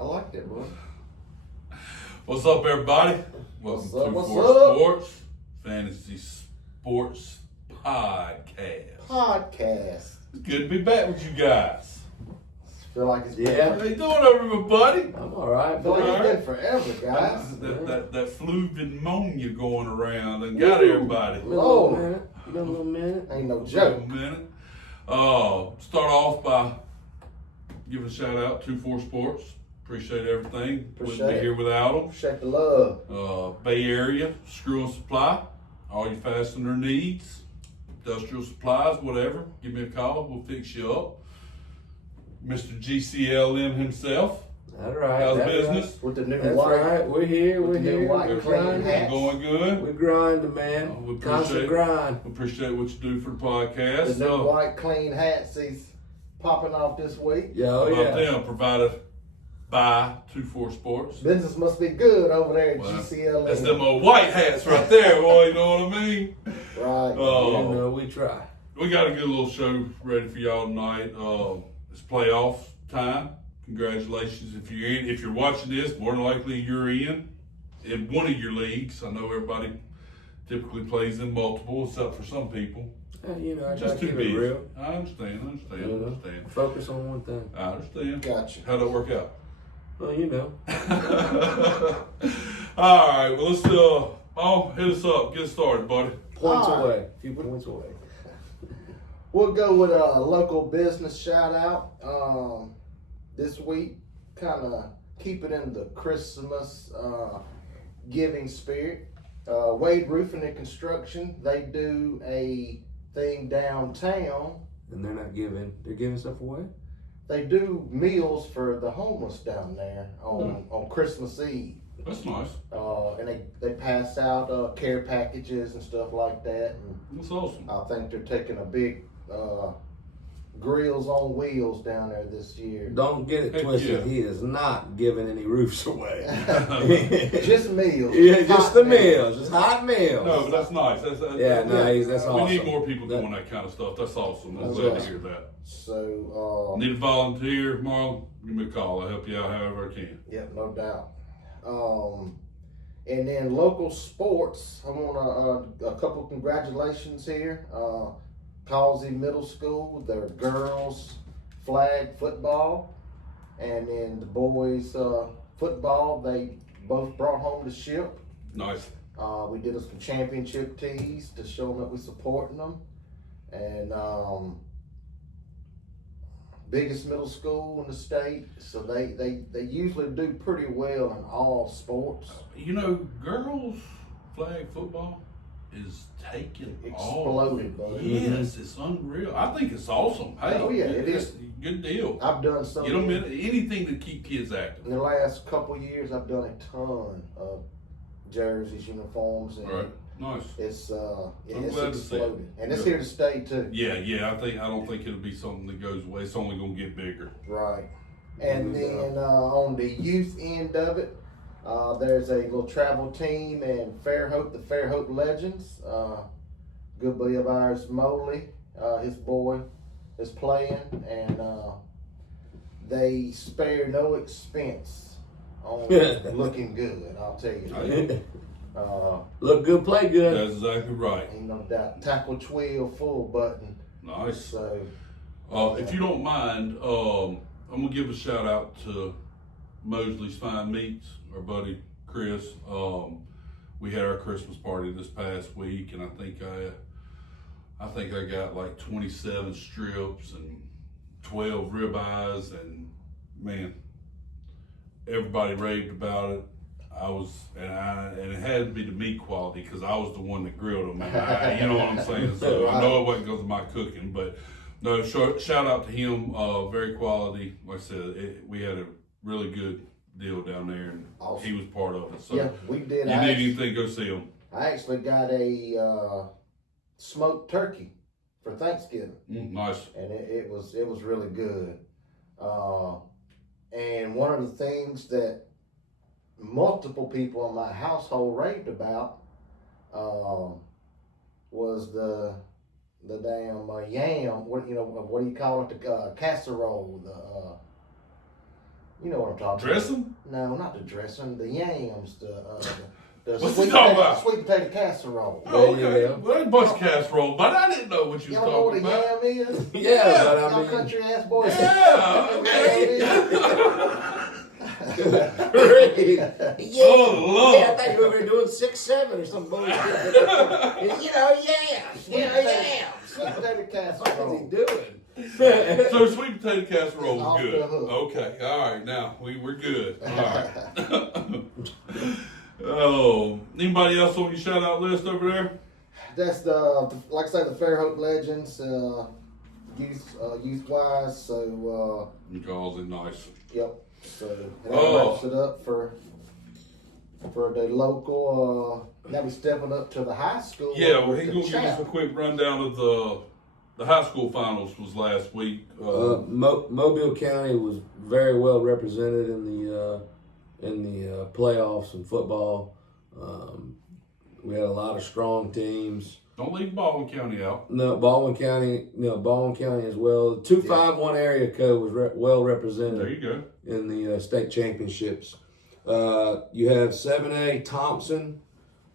I like that, bro. What's up, everybody? Welcome to What's For up? Sports Fantasy Sports Podcast. It's good to be back with you guys. Feel like it's been How you doing, everybody? I'm all right. feel like it's All been right. forever, guys. That flu pneumonia going around and got everybody. Been a little minute. Been a little minute. Ain't no Wait a joke. minute. Start off by giving a shout out to For Sports. Appreciate everything. Wouldn't Appreciate be it. here without them. Appreciate the love. Bay Area, Screw and Supply, all your fastener needs, industrial supplies, whatever, give me a call, we'll fix you up. Mr. GCLM himself, That's right. how's that's business? With the new Right. That's white. right. We're here. With We're the new here. white We're clean grinding. hat. Going good. We're grinding, man. We Constant appreciate grind. We appreciate what you do for the The podcast. new white clean hats he's popping off this week. Yeah, How oh about yeah. them? Provided by 24 Sports. Business must be good over there at Well, GCLM. That's them old white hats right there, boy, you know what I mean? Right. Oh. You know, we try. We got a good little show ready for y'all tonight. It's playoff time. Congratulations if you're in. If you're watching this, more than likely you're in one of your leagues. I know everybody typically plays in multiple, except for some people. You know, I try Just to too keep big. it real. I understand. You know, focus on one thing. I understand. Gotcha. How'd that work out? Well, you know. All right. Well, let's hit us up. Get started, buddy. Points All right. away. A few points away. We'll go with a local business shout out this week. Kind of keep it in the Christmas giving spirit. Wade Roofing and Construction, they do a thing downtown. And they're giving stuff away? They do meals for the homeless down there on Christmas Eve. That's nice. And they pass out care packages and stuff like that. And That's awesome. I think they're taking a big grills on wheels down there this year. Don't get it Heck twisted. yeah. He is not giving any roofs away. Just meals. Yeah, just Hot the meals. Just hot meals. No, but that's nice. That's Awesome. We need more people doing that kind of stuff. That's awesome. I'm That's glad to awesome. hear that. So, Need a volunteer, Marlon? Give me a call. I'll help you out however I can. yeah, no doubt. And then local sports, I want a couple congratulations here. Causey Middle School with their girls flag football, and then the boys football, they both brought home the ship. Nice. We did some championship tees to show them that we're supporting them. And biggest middle school in the state, so they usually do pretty well in all sports. You know, girls flag football is taking Exploded, off. buddy. Yes, it's unreal. I think it's awesome. Hey, Oh, yeah, it it's is. a good deal. I've done some Get them in anything to keep kids active. in the last couple of years. I've done a ton of jerseys, uniforms, and Right. Nice. it's I'm it's glad to see it. exploded, and it's Good. here to stay too. Yeah. I don't think it'll be something that goes away. It's only gonna get bigger. Right. And then on the youth end of it, there's a little travel team in Fairhope, the Fairhope Legends. Good buddy of ours, Moley, his boy is playing, and they spare no expense on looking good, I'll tell you. Hey, Look good, play good. that's exactly right. Ain't no doubt. Tackle twill, full button. Nice. So, If you don't mind, I'm gonna give a shout out to Mosley's Fine Meats, our buddy Chris. We had our Christmas party this past week, and I think I got like 27 strips and 12 ribeyes, and man, everybody raved about it. And it had to be the meat quality because I was the one that grilled them. And you know what I'm saying? So I know it wasn't because of my cooking, but no, shout out to him. Very quality. Like I said, we had a really good deal down there, and Awesome. he was part of it. So yeah, we did. you need anything, go see him. I actually got a smoked turkey for Thanksgiving. Nice. And it was really good. And one of the things that multiple people in my household raved about was the damn yam. What do you call it? The casserole. You know what I'm talking Dressing? about. No, not the dressing. The yams. The What's he talking about? sweet potato casserole. Oh, Yeah, okay. yeah. Well, that's a bunch of casserole, but I didn't know what you Y'all was know what a talking about. yam is? Yeah, but Y'all I mean, country ass boys. Yeah, okay. yeah, Oh, Lord. yeah, I thought you were over there doing 6-7 or some bullshit. Sweet potato What is he casserole. doing? So sweet potato casserole It's off is good. the hook. Okay, all right. Now we're good. All right. Oh, anybody else on your shout out list over there? That's like I said, the Fairhope Legends, youth wise. So Because it's nice. yep. So that Oh. wraps it up for the local. Now we stepping up to the high school. Yeah, well, with he's the gonna give us a chap. quick rundown of the high school finals was last week. Mobile County was very well represented in the playoffs in football. We had a lot of strong teams. Don't leave Baldwin County out. No, Baldwin County as well. 251 area code was well represented There you go. in the state championships. You have 7A Thompson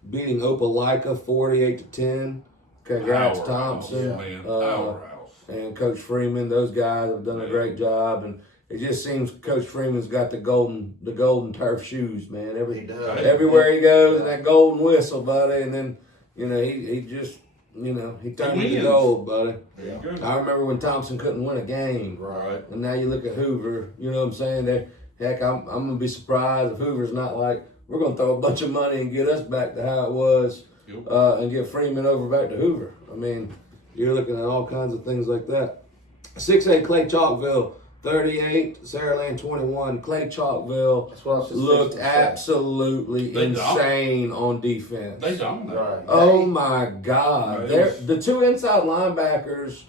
beating Opelika 48-10. Congrats, Powerhouse, Thompson. man. Uh, Powerhouse. and Coach Freeman. Those guys have done a great job, and it just seems Coach Freeman's got the golden turf shoes, man. He does. Everywhere he goes, and that golden whistle, buddy. And then he just he turned into wins. gold, buddy. There you go. I remember when Thompson couldn't win a game, Right. and now you look at Hoover. You know what I'm saying? Heck, I'm gonna be surprised if Hoover's not like, we're gonna throw a bunch of money and get us back to how it was, Yep. and get Freeman over back to Hoover. I mean, you're looking at all kinds of things like that. 6A Clay Chalkville 38, Saraland 21. Clay Chalkville That's what I was just looked fixing to say. absolutely They insane on defense. They dominate. Right. Oh my God! Right, They're, it was- the two inside linebackers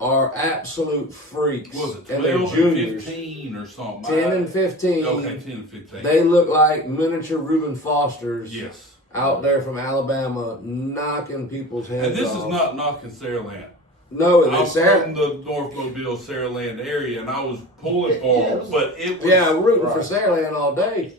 are absolute freaks, Was it and they're 12 and juniors. 15 or something? 10 and 15. Okay, 10 and 15. They look like miniature Reuben Fosters Yes. out there from Alabama, knocking people's heads And this off. is not knocking Saraland. No, I'm it's Sarah. from the North Mobile, Saraland area, and I was pulling for Yeah, them, but it was Yeah, rooting for Right. Saraland all day.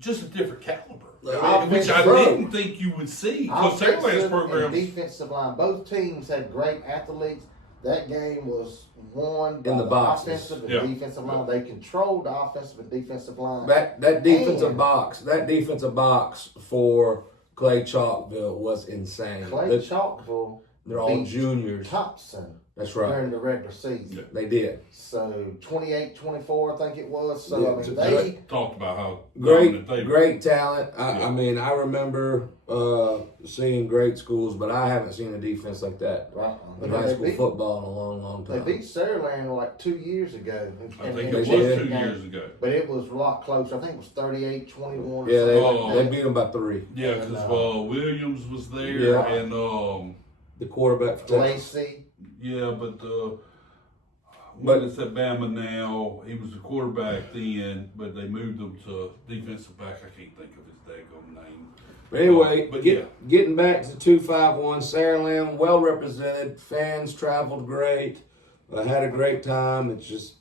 just a different caliber, The which I offense- didn't think you would see. Because Saraland's Offensive and programs, defensive line. Both teams had great athletes. That game was won by In the boxes. offensive and Yeah. defensive line. They controlled the offensive and defensive line. That defensive And- box for Clay Chalkville was insane. Clay They're, Chalkville they're all beat juniors. Thompson That's right. during the regular season. They did. So 28-24, I think it was. So Yeah, I it's mean, a they talked about how Great, dominant they were. great talent. Yeah. I mean, I remember seeing great schools, but I haven't seen a defense like that right, in they high school beat- football in a long, long They time. beat Saraland like 2 years ago. I And think then it was They did. 2 years ago. But it was a lot closer. I think it was 38-21. Yeah, they, Oh. they beat them by 3. Yeah, because And, Williams was there, Yeah. and The quarterback for Texas. Lacey. yeah, but But- it's at Bama now. He was the quarterback then, but they moved him to defensive back. I can't think of his daggone name. But anyway, But getting back to 251, Saraland, well represented. Fans traveled great. Had a great time. It just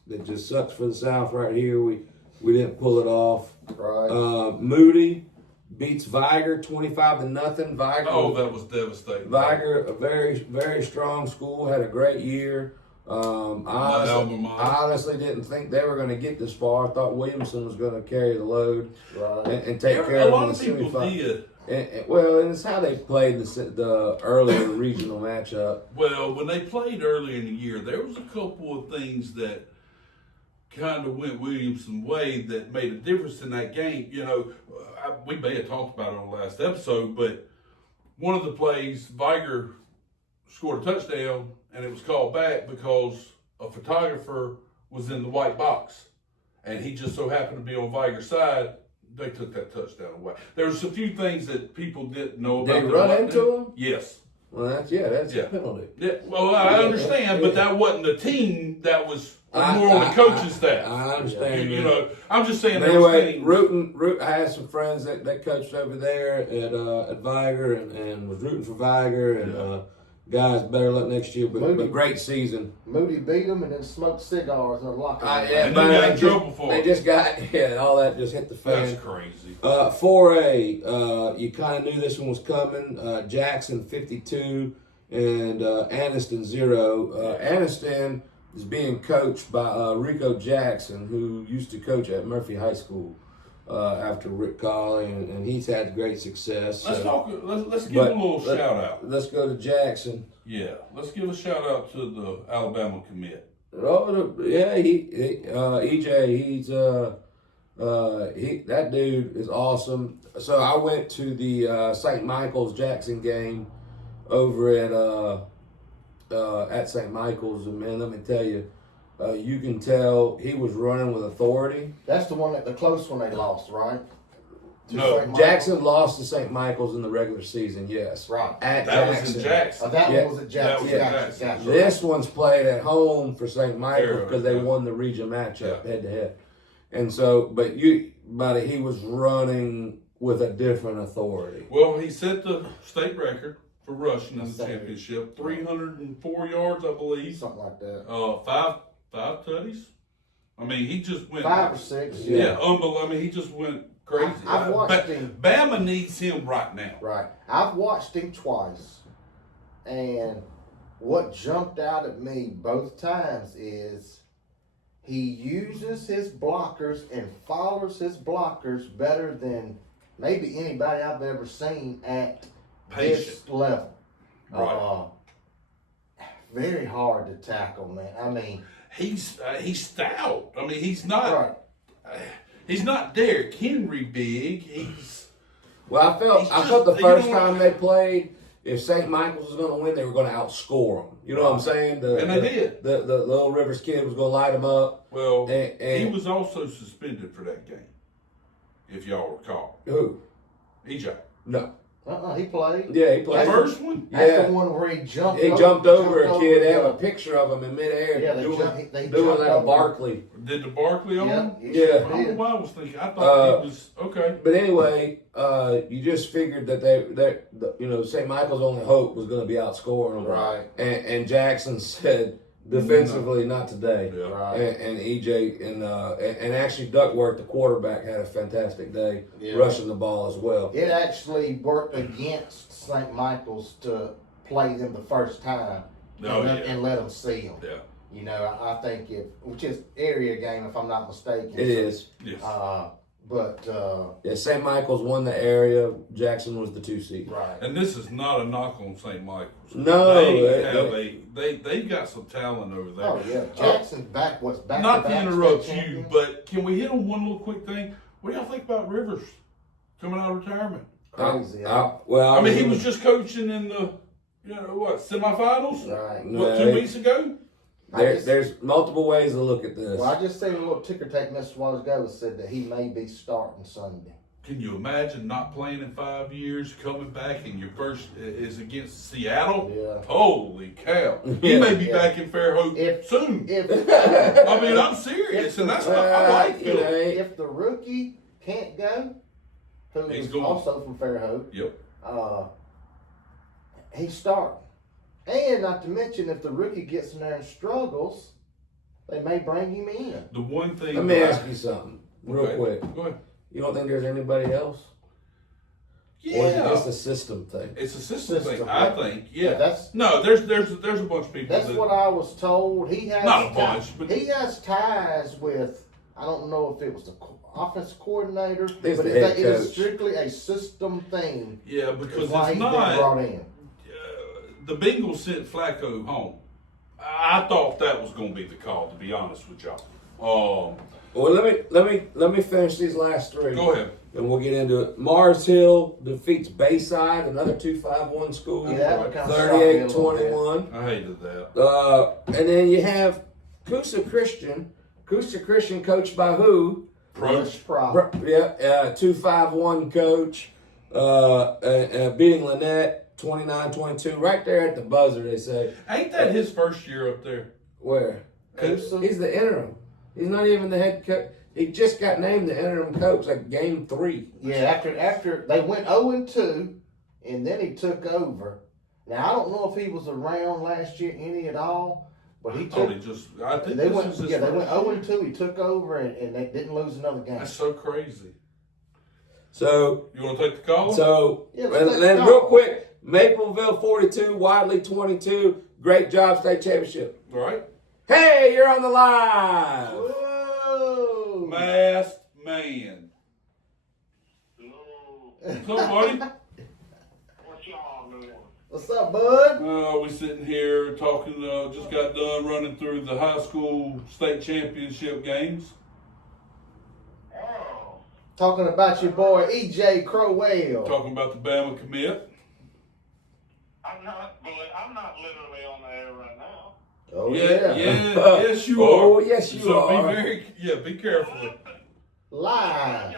sucks for the South right here. We didn't pull it off. Right. Moody beats Viger 25-0. Viger. Oh, that was devastating. Viger, a very, very strong school, had a great year. I alma mater. honestly didn't think they were going to get this far. I thought Williamson was going to carry the load Right. and take care A of lot them of in the people semifinal. did. And it's how they played the earlier regional matchup. Well, when they played early in the year, there was a couple of things that kind of went Williamson's way that made a difference in that game. You know, we may have talked about it on the last episode, but one of the plays, Viger scored a touchdown, and it was called back because a photographer was in the white box, and he just so happened to be on Viger's side. They took that touchdown away. There was a few things that people didn't know about. They that run wasn't into there. him? Yes. Well, that's Yeah. a penalty. Yeah, well, I understand, but that wasn't the team. That was more on the coaching staff. I understand. You that. know, I'm just saying. But there was anyway, things- I had some friends that coached over there at Viger and was rooting for Viger and guys, better luck next year. But Moody. great season. Moody beat them and then smoked cigars in the locker room. Yeah, And but they got in just- trouble for They it. just got all that just hit the fan. That's crazy. 4A, you kind of knew this one was coming. Jackson 52 and Anniston 0. Anniston is being coached by Rico Jackson, who used to coach at Murphy High School after Rick Colley, and he's had great success. Let's so- talk. Let's give but a little let- shout out. Let's go to Jackson. Yeah, let's give a shout out to the Alabama commit. Oh, yeah, EJ, he's that dude is awesome. So I went to the St. Michael's Jackson game over at St. Michael's, and man, let me tell you, you can tell he was running with authority. That's the close one they lost, right? To No, St. Michael. Jackson lost to St. Michael's in the regular season, yes. Right. At That Jackson. was in Jackson. Oh, that Yeah. one was at Jackson. That was Gotcha, Jackson. gotcha. This one's played at home for St. Michael's Fair, because they yeah. won the region matchup Yeah. head to head. And so, but he was running with a different authority. Well, he set the state record for rushing in the That's it. championship. 304 yards, I believe. Something like that. Five tutties. I mean, he just went 5 or 6. Yeah, unbelievable. I mean, he just went crazy. I've watched him. Bama needs him right now. Right. I've watched him twice, and what jumped out at me both times is he uses his blockers and follows his blockers better than maybe anybody I've ever seen at this Patient. level. Right. Very hard to tackle, man. I mean, He's stout. I mean, he's not. right. He's not Derrick Henry big. He's Well, He's I felt the just- first you know what? time they played, if St. Michael's was going to win, they were going to outscore them. You know what I'm saying? And they did. The Little Rivers kid was going to light them up. well. And- he was also suspended for that game, if y'all recall. Who? EJ. No. He played. Yeah, he The played. first one. That's Yeah. the one where he jumped. He jumped over a kid. They have a the- picture of him in midair Yeah, they doing they like jumped a over. Barkley. Did the Barkley on Yeah, him? he Yeah. sure I don't know did. why I was thinking. I thought he was okay. But anyway, you just figured that St. Michael's only hope was going to be outscoring them. Right. And Jackson said defensively, not today. Yeah. Right. And EJ and actually Duckworth, the quarterback, had a fantastic day Yeah. rushing the ball as well. It actually worked against St. Michael's to play them the first time Oh, and let them see them. Yeah. You know, I think which is area game if I'm not mistaken. It is. Yes. But Yeah, St. Michael's won the area. Jackson was the 2 seed. right. And this is not a knock on St. Michael's. No, They've got some talent over there. Oh yeah, Jackson's back. What's back? Not to back interrupt state you, champion? but can we hit on one little quick thing? What do y'all think about Rivers coming out of retirement? Crazy. Well, I mean, he was just coaching in the, semifinals? right. What, 2 weeks ago? There's multiple ways to look at this. Well, I just seen a little ticker tape message a while ago that said that he may be starting Sunday. Can you imagine not playing in 5 years, coming back, and your first is against Seattle? Yeah. Holy cow. He may be Yeah. back in Fairhope If- soon. If I mean, I'm serious, and that's why I like him. if the rookie can't go, who He's is going. also from Fairhope, Yep. he's starting. And not to mention, if the rookie gets in there and struggles, they may bring him in. The one thing. Let me ask you something real Okay, quick. Go ahead. You don't think there's anybody else? Or is it Yeah. just a system thing? It's a system thing, System. I think. Yeah. That's No, there's a bunch of people. that's that, what I was told. He has Not a bunch, but- he has ties with. I don't know if it was the offense coordinator, but It's the it head is coach. strictly a system thing. Yeah, because That's why it's he's been not. brought in. The Bengals sent Flacco home. I thought that was going to be the call, to be honest with y'all. Well, let me finish these last three. Go ahead. And we'll get into it. Mars Hill defeats Bayside, another 2-5-1 school. Yeah, that would kinda shock me a little bit. 38-21. I hated that. And then you have Coosa Christian. Coosa Christian coached by who? Approach. Prop. 2-5-1 coach. Beating Lynette 29-22. Right there at the buzzer, they say. Ain't that his first year up there? Where? Coosa? He's the interim. He's not even the head coach. He just got named the interim coach like game 3. Yeah, after they went 0-2, and then he took over. Now I don't know if he was around last year any at all, but he I thought took. he just. I think They this went. was his Yeah, they went first year. 0-2. He took over and they didn't lose another game. That's so crazy. So, You want to take the call? Yeah, and let's take then the real call. quick, Mapleville 42, Wadley 22. Great job, state championship. All right. Hey, you're on the live. Whoa! Masked man. What's up, buddy? What y'all doing? What's up, bud? We sitting here talking. Just got done running through the high school state championship games. Oh, Talking about your boy EJ Crowell. Talking about the Bama commit. I'm not literally on the air right now. Oh Yes, you are. Oh, yes, you so are. Be careful. Live.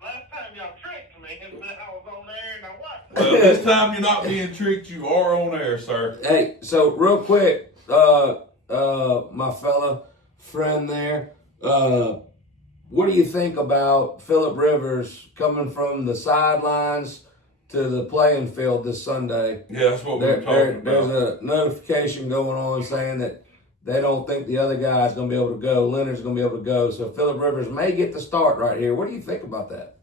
Last time y'all tricked me and said I was on there and I wasn't. Well, this time you're not being tricked. You are on air, sir. Hey, so real quick, my fella friend there, what do you think about Phillip Rivers coming from the sidelines to the playing field this Sunday? Yeah, that's what we were talking There's about. a notification going on saying that they don't think the other guy's going to be able to go. Leonard's going to be able to go. So Phillip Rivers may get the start right here. What do you think about that?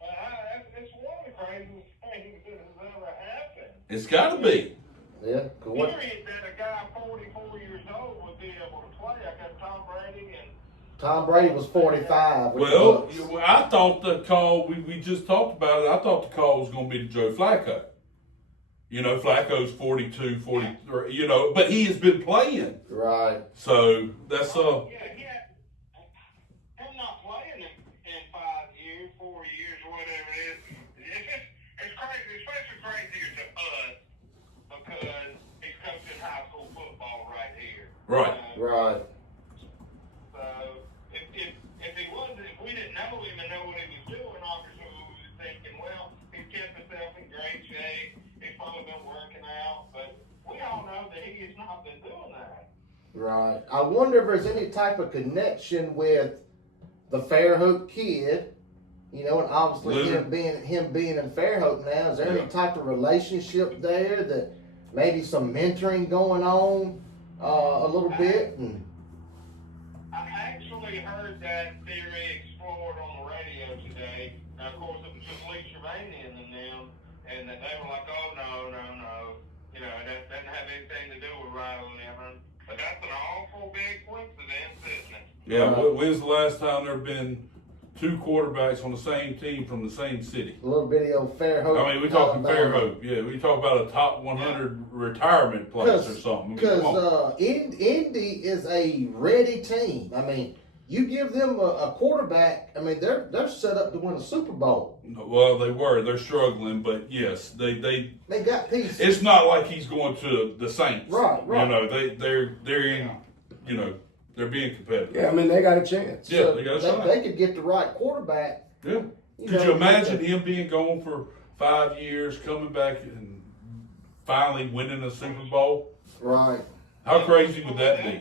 It's one of the craziest things that has ever happened. It's got to be. Yeah. Cool. What? Period that a guy 44 years old would be able to play. I got Tom Brady and Tom Brady was 45. with the Well, Bucks. I thought the call, we just talked about it, I thought the call was going to be to Joe Flacco. You know, Flacco's 42, 43, you know, but he has been playing. Right. So that's, yeah, him not playing in 5 years, 4 years, or whatever it is. It's crazy, especially crazier to us because he's coaching high school football right here. right. Right. So if we didn't know him and know what he was doing, obviously we was thinking, well, he's kept himself in great shape. He's probably been working out, but we all know that he has not been doing that. Right. I wonder if there's any type of connection with the Fairhope kid. You know, and obviously Leonard. him being in Fairhope now. Is there Yeah. any type of relationship there that maybe some mentoring going on a little bit? And, I actually heard that theory explored on the radio today. Now, of course, it was just Lee Shervanian and them, and that they were like, oh, no. You know, that doesn't have anything to do with Riley Leonard. But that's an awful big coincidence, isn't it? Yeah, when's the last time there have been two quarterbacks on the same team from the same city? a little video of Fairhope. I mean, we're talking Alabama. Fairhope. Yeah, we talk about a top 100 retirement place or something. I mean, Because come on. Indy is a ready team. I mean, you give them a quarterback. I mean, they're set up to win a Super Bowl. Well, they're struggling, but yes, they They got pieces. it's not like he's going to the Saints. Right. You know, they're in, you know, they're being competitive. Yeah, I mean, they got a chance. Yeah, they got a shot. They could get the right quarterback. Yeah. Could you imagine him being gone for 5 years, coming back and finally winning a Super Bowl? Right. How crazy would that be?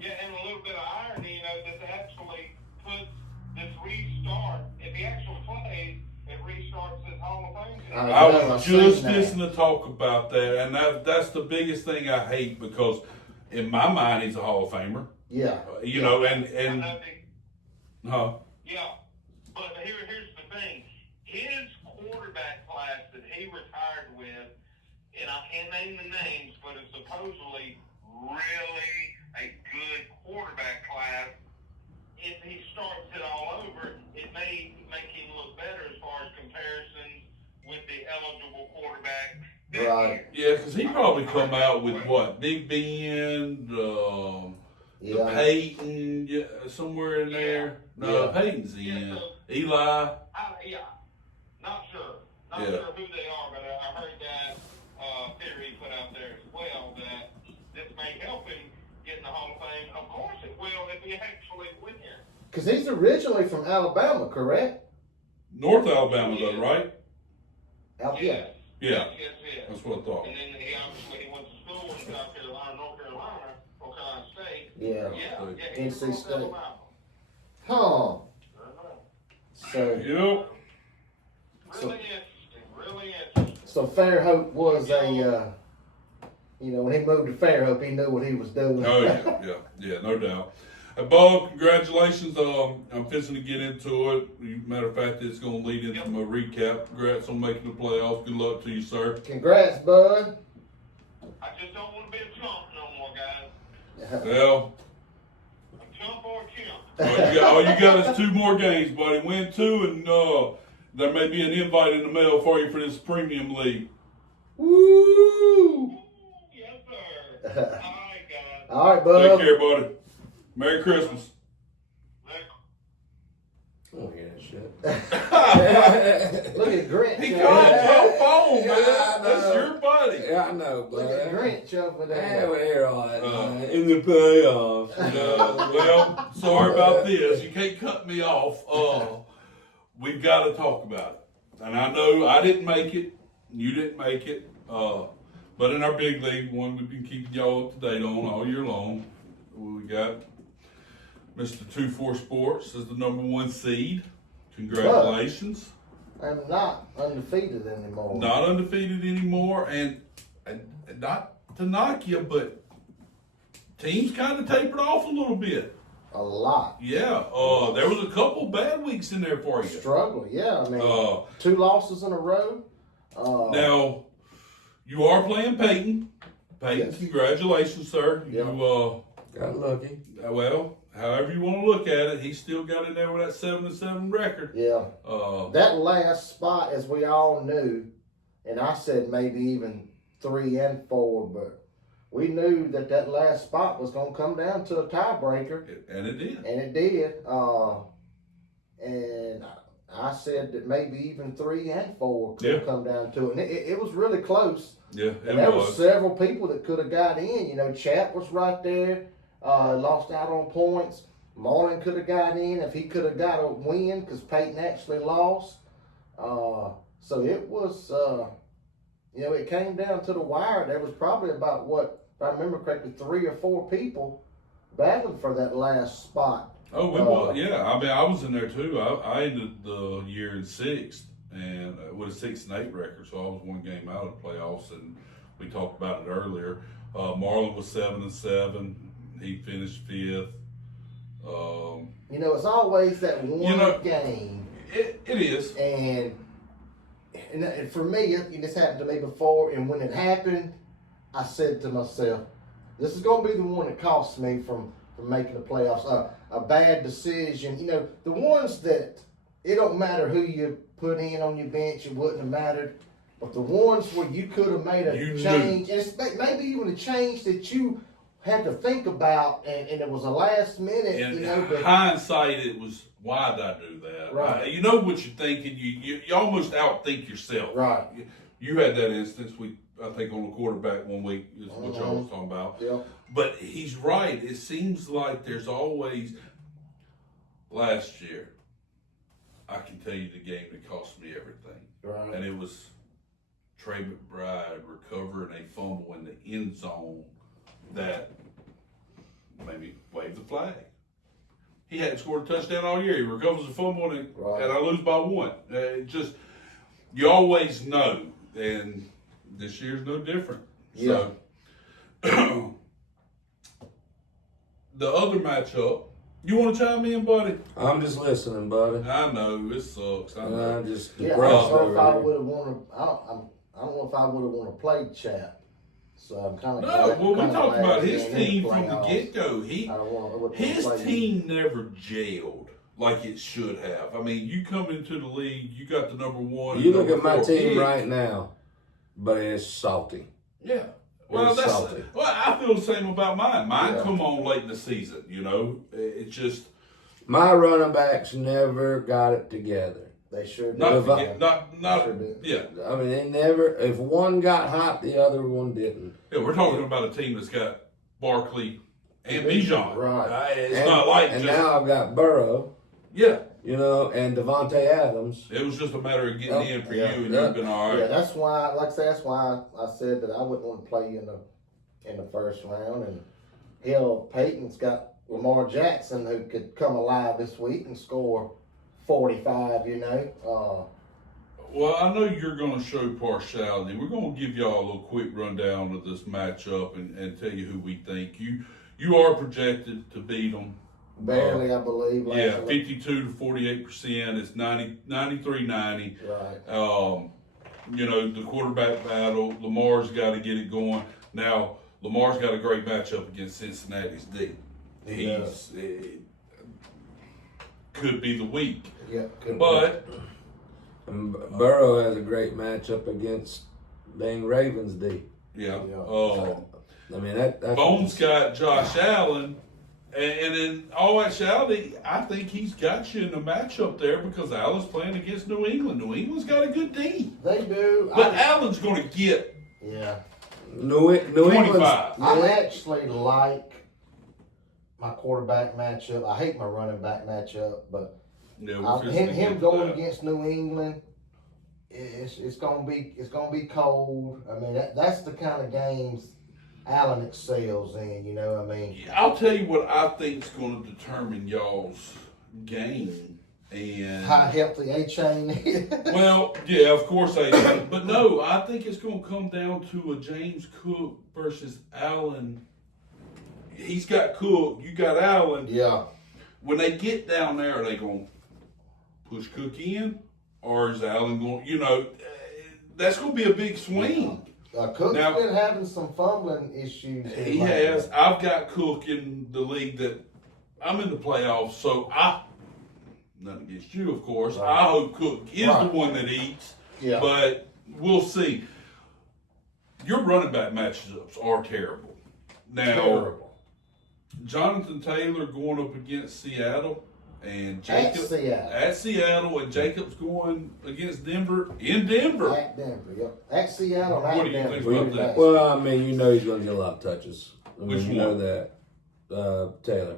Yeah, and a little bit of irony, you know, that actually puts this restart. If he actually plays, it restarts his Hall of Fame. I Yeah, was I've seen just that. listening to talk about that, and that's the biggest thing I hate because in my mind he's a Hall of Famer. Yeah. You know, and huh? Yeah, but here's the thing. His quarterback class that he retired with, and I can't name the names, but it's supposedly really a good quarterback class. If he starts it all over, it may make him look better as far as comparisons with the eligible quarterback. Right. Yeah, because he probably come out with what Big Ben, the Yeah. Peyton, yeah, somewhere in there. No, Yeah. Peyton's in. Yeah, so- Eli. Not sure. Not Yeah. sure who they are, but I heard that theory put out there as well that this may help him get in the Hall of Fame. Of course it will if he actually wins. Because he's originally from Alabama, correct? North Alabama, though, right? Yeah. Yes. Yeah, Yes. that's what I thought. And then he obviously went to school in South Carolina, North Carolina, or Carolina State. Yeah. Yeah. State. He's from NC State. Alabama. Huh. So, Yep. Really interesting. Really interesting. So Fairhope was when he moved to Fairhope, he knew what he was doing. Oh yeah, no doubt. Bob, congratulations. I'm fixing to get into it. Matter of fact, it's going to lead into my recap. Congrats on making the playoffs. Good luck to you, sir. Congrats, bud. I just don't want to be a chump no more, guys. Well, A chump or a chimp. all you got is 2 more games, buddy. Win 2, and there may be an invite in the mail for you for this premium league. Woo! Yes, sir. All right, guys. All right, bud. Take care, buddy. Merry Christmas. I don't hear that shit. Look at Grinch. He over called there. your phone, man. Yeah, I That's know. your buddy. Yeah, I know, Look at but Grinch over yeah, there. we hear all that. In the playoffs. Well, sorry about this. You can't cut me off. We've got to talk about it. And I know I didn't make it. You didn't make it. But in our big league, one we've been keeping y'all up to date on all year long, we got Mr. 2-4 Sports as the #1 seed. Congratulations. I'm not undefeated anymore. Not undefeated anymore, and not to knock you, but teams kind of tapered off a little bit. A lot. Yeah, there was a couple bad weeks in there for you. Struggling, yeah. I mean, Uh, 2 losses in a row. Now, you are playing Peyton. Peyton, Yes. Congratulations, sir. Yeah. You, Got lucky. well, however you want to look at it, he still got in there with that 7-7 record. Yeah. Uh, That last spot, as we all knew, and I said maybe even 3 and 4, but we knew that last spot was going to come down to a tiebreaker, and it did. and it did. And I said that maybe even 3 and 4 could Yeah. come down to it. And it was really close. Yeah, And it there were was. several people that could have got in. You know, Chat was right there. Lost out on points. Marlon could have got in if he could have got a win because Peyton actually lost. So it was, it came down to the wire. There was probably about, if I remember correctly, 3 or 4 people battling for that last spot. Oh, we was, yeah. I mean, I was in there too. I ended the year in 6th and with a 6-8 record, so I was 1 game out of the playoffs. And we talked about it earlier. Marlon was 7-7. He finished 5th. It's always that one game. It is. And for me, this happened to me before, and when it happened, I said to myself, this is going to be the one that costs me from making the playoffs. A bad decision. The ones that it don't matter who you put in on your bench, it wouldn't have mattered. But the ones where you could have made a You change, and it's maybe even a change that you had to think about, and it was a last minute, In but hindsight, it was, why did I do that? Right. You know what you're thinking. You almost outthink yourself. right. You had that instance. I think on the quarterback one week is what y'all was talking about. Yeah. But he's right. It seems like there's always, last year, I can tell you the game that cost me everything. Right. And it was Trey McBride recovering a fumble in the end zone that made me wave the flag. He hadn't scored a touchdown all year. He recovers a fumble and I lose by 1. It just, you always know. And this year's no different. Yeah. So, the other matchup, you want to chime in, buddy? I'm just listening, buddy. I know, it sucks. I know. I'm just Yeah, I depressed don't know if I over would have wanted. I don't know if I would have wanted to play Chat. So I'm kind of. No, well, we talked about his team from the get-go. His team never gelled like it should have. I mean, you come into the league, you got the #1. You look at my #4 team pick. right now, but it's salty. Yeah. Well, It's salty. I feel the same about mine. Mine Yeah. come on late in the season. It's just My running backs never got it together. They sure did. not Sure did. yeah. I mean, they never. If one got hot, the other one didn't. Yeah, we're talking about a team that's got Barkley and Bijan. Right. It's And- not like And just now I've got Burrow, yeah. and Devontae Adams. It was just a matter of getting in for Yeah. you, and Yeah. you've been all right. Yeah, that's why. Like I said, that's why I said that I wouldn't want to play you in the first round. And Peyton's got Lamar Jackson who could come alive this week and score 45. Well, I know you're going to show partiality. We're going to give y'all a little quick rundown of this matchup and tell you who we think. You are projected to beat them. Barely, I believe. Yeah, last 52 to 48%. It's 93-90. Right. You know, the quarterback battle, Lamar's got to get it going. Now, Lamar's got a great matchup against Cincinnati's D. He's could be the week. Yeah. But And Burrow has a great matchup against dang Ravens D. yeah, I mean that's Bones got Josh Allen, and in all actuality, I think he's got you in the matchup there because Allen's playing against New England. New England's got a good team, They do. but Allen's going to get Yeah. New England's 25. I actually like my quarterback matchup. I hate my running back matchup, but Yeah, we're fixing to him get to going that. against New England, it's gonna be cold. I mean that's the kind of games Allen excels in. You know, I mean, I'll tell you what I think's going to determine y'all's game. And how healthy A-Chain is. well, yeah, of course I do. But no, I think it's going to come down to a James Cook versus Allen. He's got Cook, you got Allen. Yeah. When they get down there, are they going to push Cook in? Or is Allen going, you know, that's going to be a big swing. Cook's Now- been having some fumbling issues. here He lately. has. I've got Cook in the league that I'm in the playoffs, so nothing against you, of course. Right. I hope Cook is Right. the one that eats. Yeah. But we'll see. Your running back matchups are terrible. Now, Terrible. Jonathan Taylor going up against Seattle and At Jacob Seattle. at Seattle, and Jacob's going against Denver in Denver. At Denver, yep. At Seattle, What at do you Denver. think pretty about that? bad. Well, I mean, you know he's going to get a lot of touches. I mean, Which you know one? that Taylor.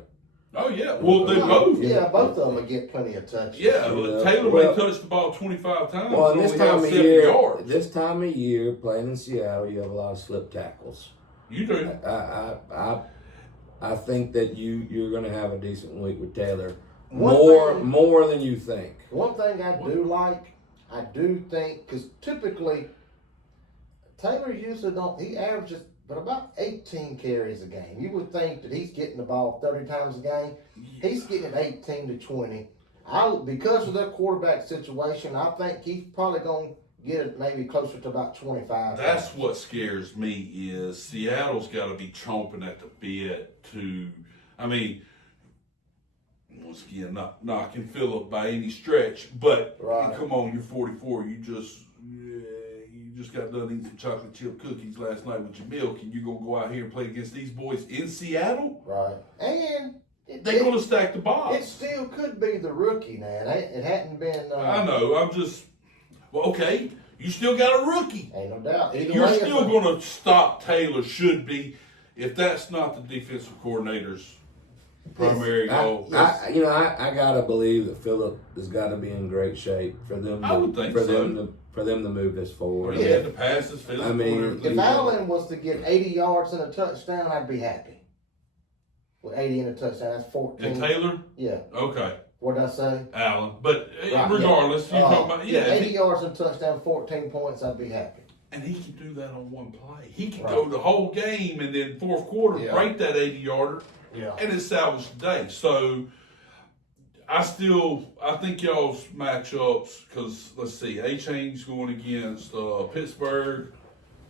Oh yeah, well they both. Yeah, both of them will get plenty of touches. Yeah, Yeah. Taylor Well- may touch the ball 25 times. Well, and this only have time of 7 year, yards. this time of year, playing in Seattle, you have a lot of slip tackles. You do. I think that you're going to have a decent week with Taylor. One thing- More than you think. One thing I do think, because typically Taylor usually he averages but about 18 carries a game. You would think that he's getting the ball 30 times a game. He's getting 18 to 20. Because of their quarterback situation, I think he's probably going to get it maybe closer to about 25. That's what scares me is Seattle's got to be chomping at the bit to, I mean, once again, not knocking Phillip by any stretch, but Right. come on, you're 44. You just got done eating some chocolate chip cookies last night with your milk, and you're gonna go out here and play against these boys in Seattle. Right. And They're gonna stack the it box. still could be the rookie now. It hadn't been. I know. I'm just well, okay. You still got a rookie. Ain't no doubt. Either You're way, still going to stop Taylor, should be, if that's not the defensive coordinator's primary goal. I gotta believe that Phillip has got to be in great shape for them. I would think for them to move this forward. He had to pass his physical I mean, and everything. If Allen was to get 80 yards and a touchdown, I'd be happy. With 80 and a touchdown, that's 14. And Taylor? Yeah. Okay. What did I say? Allen. But Right, regardless, yeah. you're talking about, yeah. 80 yards and a touchdown, 14 points, I'd be happy. And he can do that on one play. He can Right. go the whole game and then fourth quarter Yeah. break that 80-yarder Yeah. and it's salvaged the day. So I think y'all's matchups, because let's see, A-Chain's going against Pittsburgh,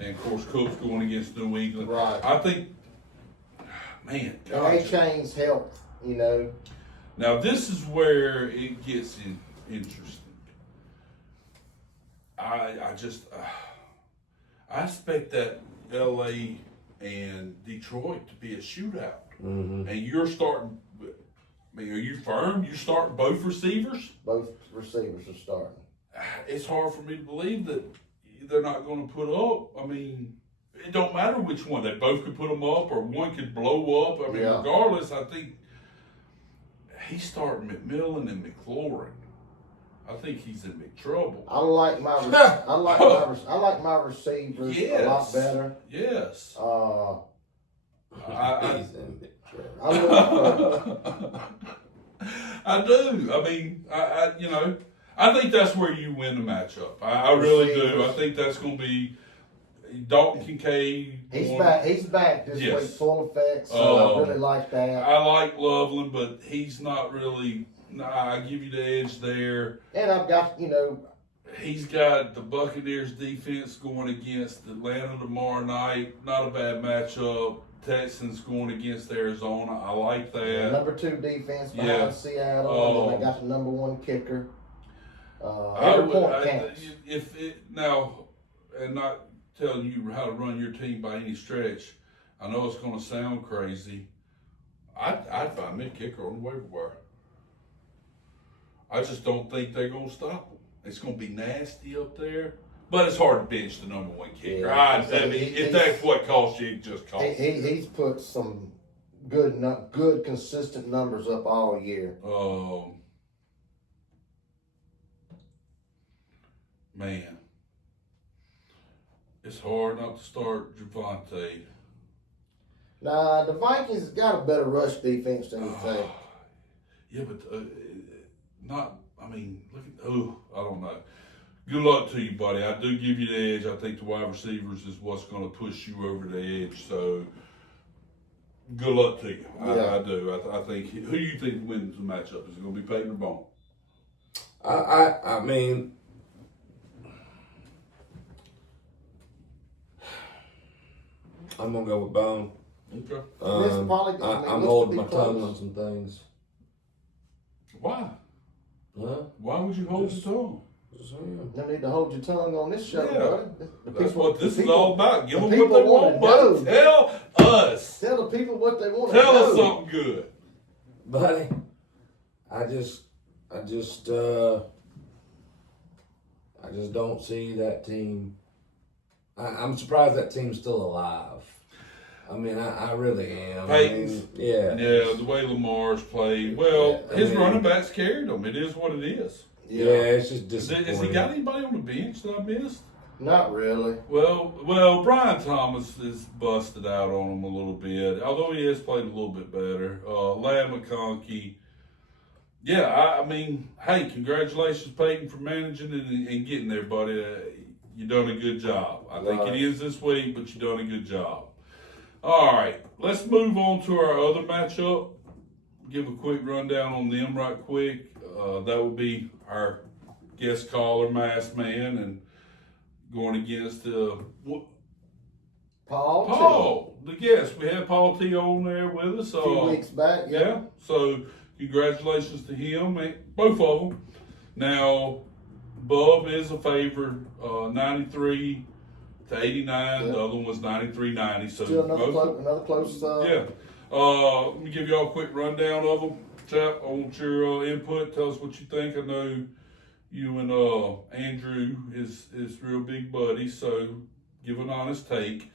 and of course Cook's going against New England. Right. I think, man, And God. A-Chain's health, you know. Now this is where it gets interesting. I expect that LA and Detroit to be a shootout. Mm-hmm. And you're starting, I mean, are you firm? You start both receivers? Both receivers are starting. It's hard for me to believe that they're not going to put up. I mean, it don't matter which one. They both could put them up or one could blow up. I mean, Yeah. regardless, I think he's starting McMillan and McLaurin. I think he's in big trouble. I like my receivers a lot Yes. better. Yes. I He's in big trouble. look for, I do. I mean, I think that's where you win the matchup. I really do. Receivers. I think that's going to be Dalton Kincaid. He's going- back. He's back this Yes. week, full effect. So I really like that. I like Loveland, but he's not really. Nah, I give you the edge there. And I've got, He's got the Buccaneers defense going against Atlanta tomorrow night. Not a bad matchup. Texans going against Arizona. I like that. number 2 defense behind Yeah. Seattle, and then I got the number 1 kicker. I Every would, point counts. if it now, and not telling you how to run your team by any stretch. I know it's going to sound crazy. I'd find me a kicker on the waiver wire. I just don't think they're going to stop them. It's going to be nasty up there. But it's hard to bench the number 1 kicker. Yeah. I mean, if that's what costs you, it just costs you. He's put some good, consistent numbers up all year. Man, it's hard not to start Javante. Nah, the Vikings got a better rush defense than you think. Yeah, but not. I mean, look at. Oh, I don't know. Good luck to you, buddy. I do give you the edge. I think the wide receivers is what's going to push you over the edge. So, good luck to you. Yeah. I do. I think. Who do you think wins the matchup? Is it going to be Peyton or Bone? I mean, I'm gonna go with Bone. Okay. This probably- I mean, I'm looks to holding be my tongue close. on some things. Why? Huh? Why would you hold your tongue? Just saying. No need to hold your tongue on this show, Yeah. buddy. That's what this is all about. Give the them what they people want, wanna buddy. know. Tell us. Tell the people what they want to Tell know. us something good. Buddy, I just don't see that team. I'm surprised that team's still alive. I mean, I really am. Peyton's- Yeah, The way Lamar's played. Well, Yeah, I his mean- running backs carried him. It is what it is. it's just Has disappointing. he got anybody on the bench that I missed? Not really. Well, Brian Thomas is busted out on him a little bit, although he has played a little bit better. Lad McConkey. Yeah, I mean, hey, congratulations, Peyton, for managing and getting there, buddy. You done a good job. I think Right. it is this week, but you done a good job. All right, let's move on to our other matchup. Give a quick rundown on them right quick. That would be our guest caller, Masked Man, and going against Paul, Paul, the guest. We had Paul T on there with us. T. A few weeks back, Yeah, so congratulations to him, both of them. Now, Bub is a favorite, 93 to 89. Yeah. The other one was 93-90. So Still another both- close. yeah. Let me give y'all a quick rundown of them. Chap, I want your input. Tell us what you think. I know you and Andrew is real big buddies, so give an honest take.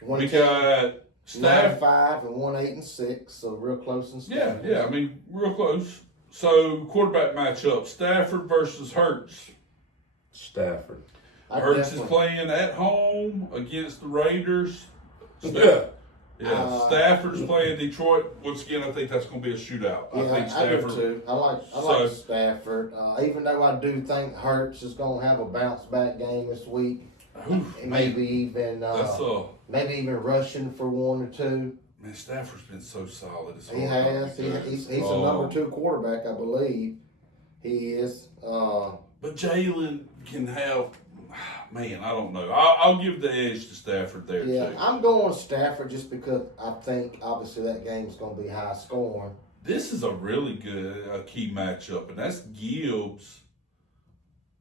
One We team, got Staff. 9-5 and 1-8-6, so real close and Yeah, stuff. I mean, real close. So, quarterback matchup: Stafford versus Hurts. Stafford. I Hurts is definitely- playing at home against the Raiders. Yeah. Stafford's playing Detroit. Once again, I think that's going to be a shootout. Yeah, I think I do Stafford. too. I like So- Stafford. Even though I do think Hurts is going to have a bounce back game this week, Oof, and man, maybe even rushing for 1 or 2. man, Stafford's been so solid. It's He hard not has. to do. He's a number 2 quarterback, I believe. He is. But Jalen can have. Man, I don't know. I'll give the edge to Stafford there Yeah, too. I'm going Stafford just because I think obviously that game's going to be high scoring. This is a really good key matchup, and that's Gibbs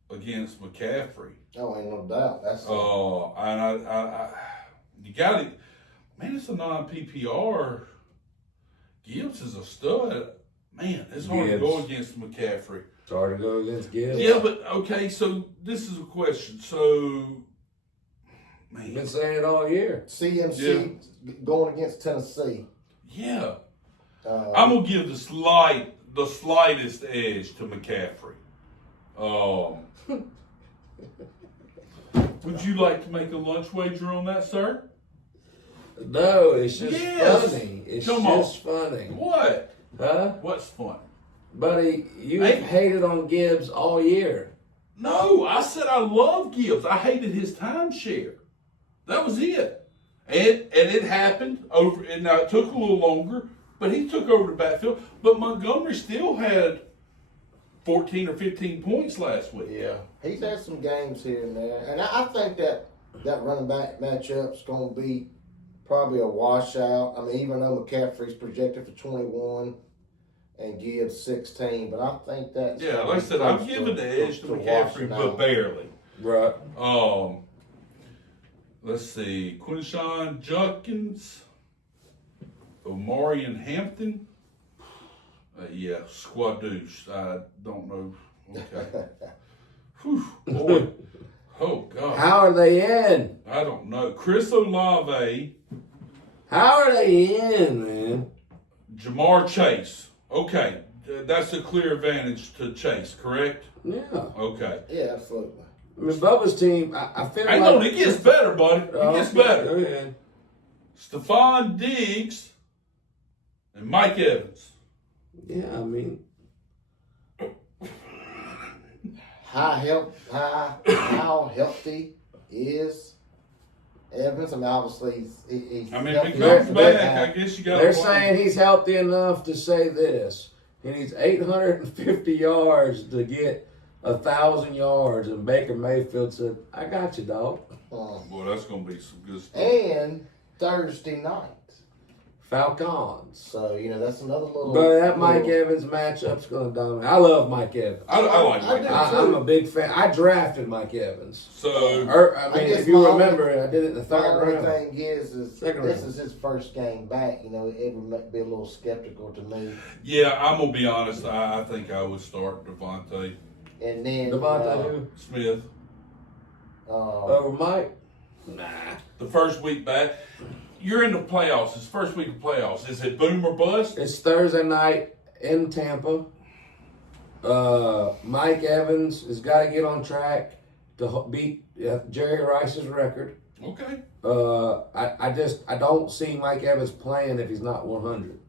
against McCaffrey. Oh, ain't no doubt. That's And I you got it. Man, it's a non-PPR. Gibbs is a stud. Man, it's hard to go against McCaffrey. It's hard to go against Gibbs. Yeah, but okay. So this is a question. So, You've been man, saying it all year. CMC going against Tennessee. yeah, I'm gonna give the slightest edge to McCaffrey. Would you like to make a lunch wager on that, sir? No, it's just Yes. funny. It's Come just funny. What? Huh? What's fun? Buddy, you've Hey. hated on Gibbs all year. No, I said I love Gibbs. I hated his timeshare. That was it. And it happened over, and now it took a little longer, but he took over the backfield. But Montgomery still had 14 or 15 points last week. Yeah, he's had some games here and there, and I think that running back matchup's going to be probably a washout. I mean, even though McCaffrey's projected for 21 and Gibbs 16, but I think that's Yeah, like I said, I'm giving the edge to McCaffrey, but barely. Right. Let's see, Quinshawn Judkins, Omarion Hampton. Yeah, Squadouche. I don't know. Okay. Whew, boy. Oh, God. How are they in? I don't know. Chris Olave, How are they in, man? Jamar Chase. Okay, that's a clear advantage to Chase, correct? Yeah. Okay. Yeah, absolutely. I mean, Bubba's team, I feel Hang like... on, it gets better, buddy. It gets better. Go ahead. Stephon Diggs and Mike Evans. Yeah, I mean, How healthy is Evans? I mean, obviously he's I mean, if healthy he comes enough to back, back. I guess you got they're saying he's healthy enough to say this. He needs 850 yards to get 1,000 yards, and Baker Mayfield said, "I got you, dog." Well, that's going to be some good stuff. And Thursday night. Falcons. So, that's another little. But that Mike little- Evans matchup's going to dominate. I love Mike Evans. I like I Mike do. Evans. I'm a big fan. I drafted Mike Evans. So, I I mean, guess if you my only- remember, I did it in the The third only round. thing is Second this round. is his first game back. It would be a little skeptical to me. yeah, I'm going to be honest. I think I would start Devontae And then Devontae who? Smith. Over Mike? Nah. The first week back. You're in the playoffs. It's first week of playoffs. Is it boom or bust? It's Thursday night in Tampa. Mike Evans has got to get on track to beat Jerry Rice's record. Okay. I don't see Mike Evans playing if he's not 100.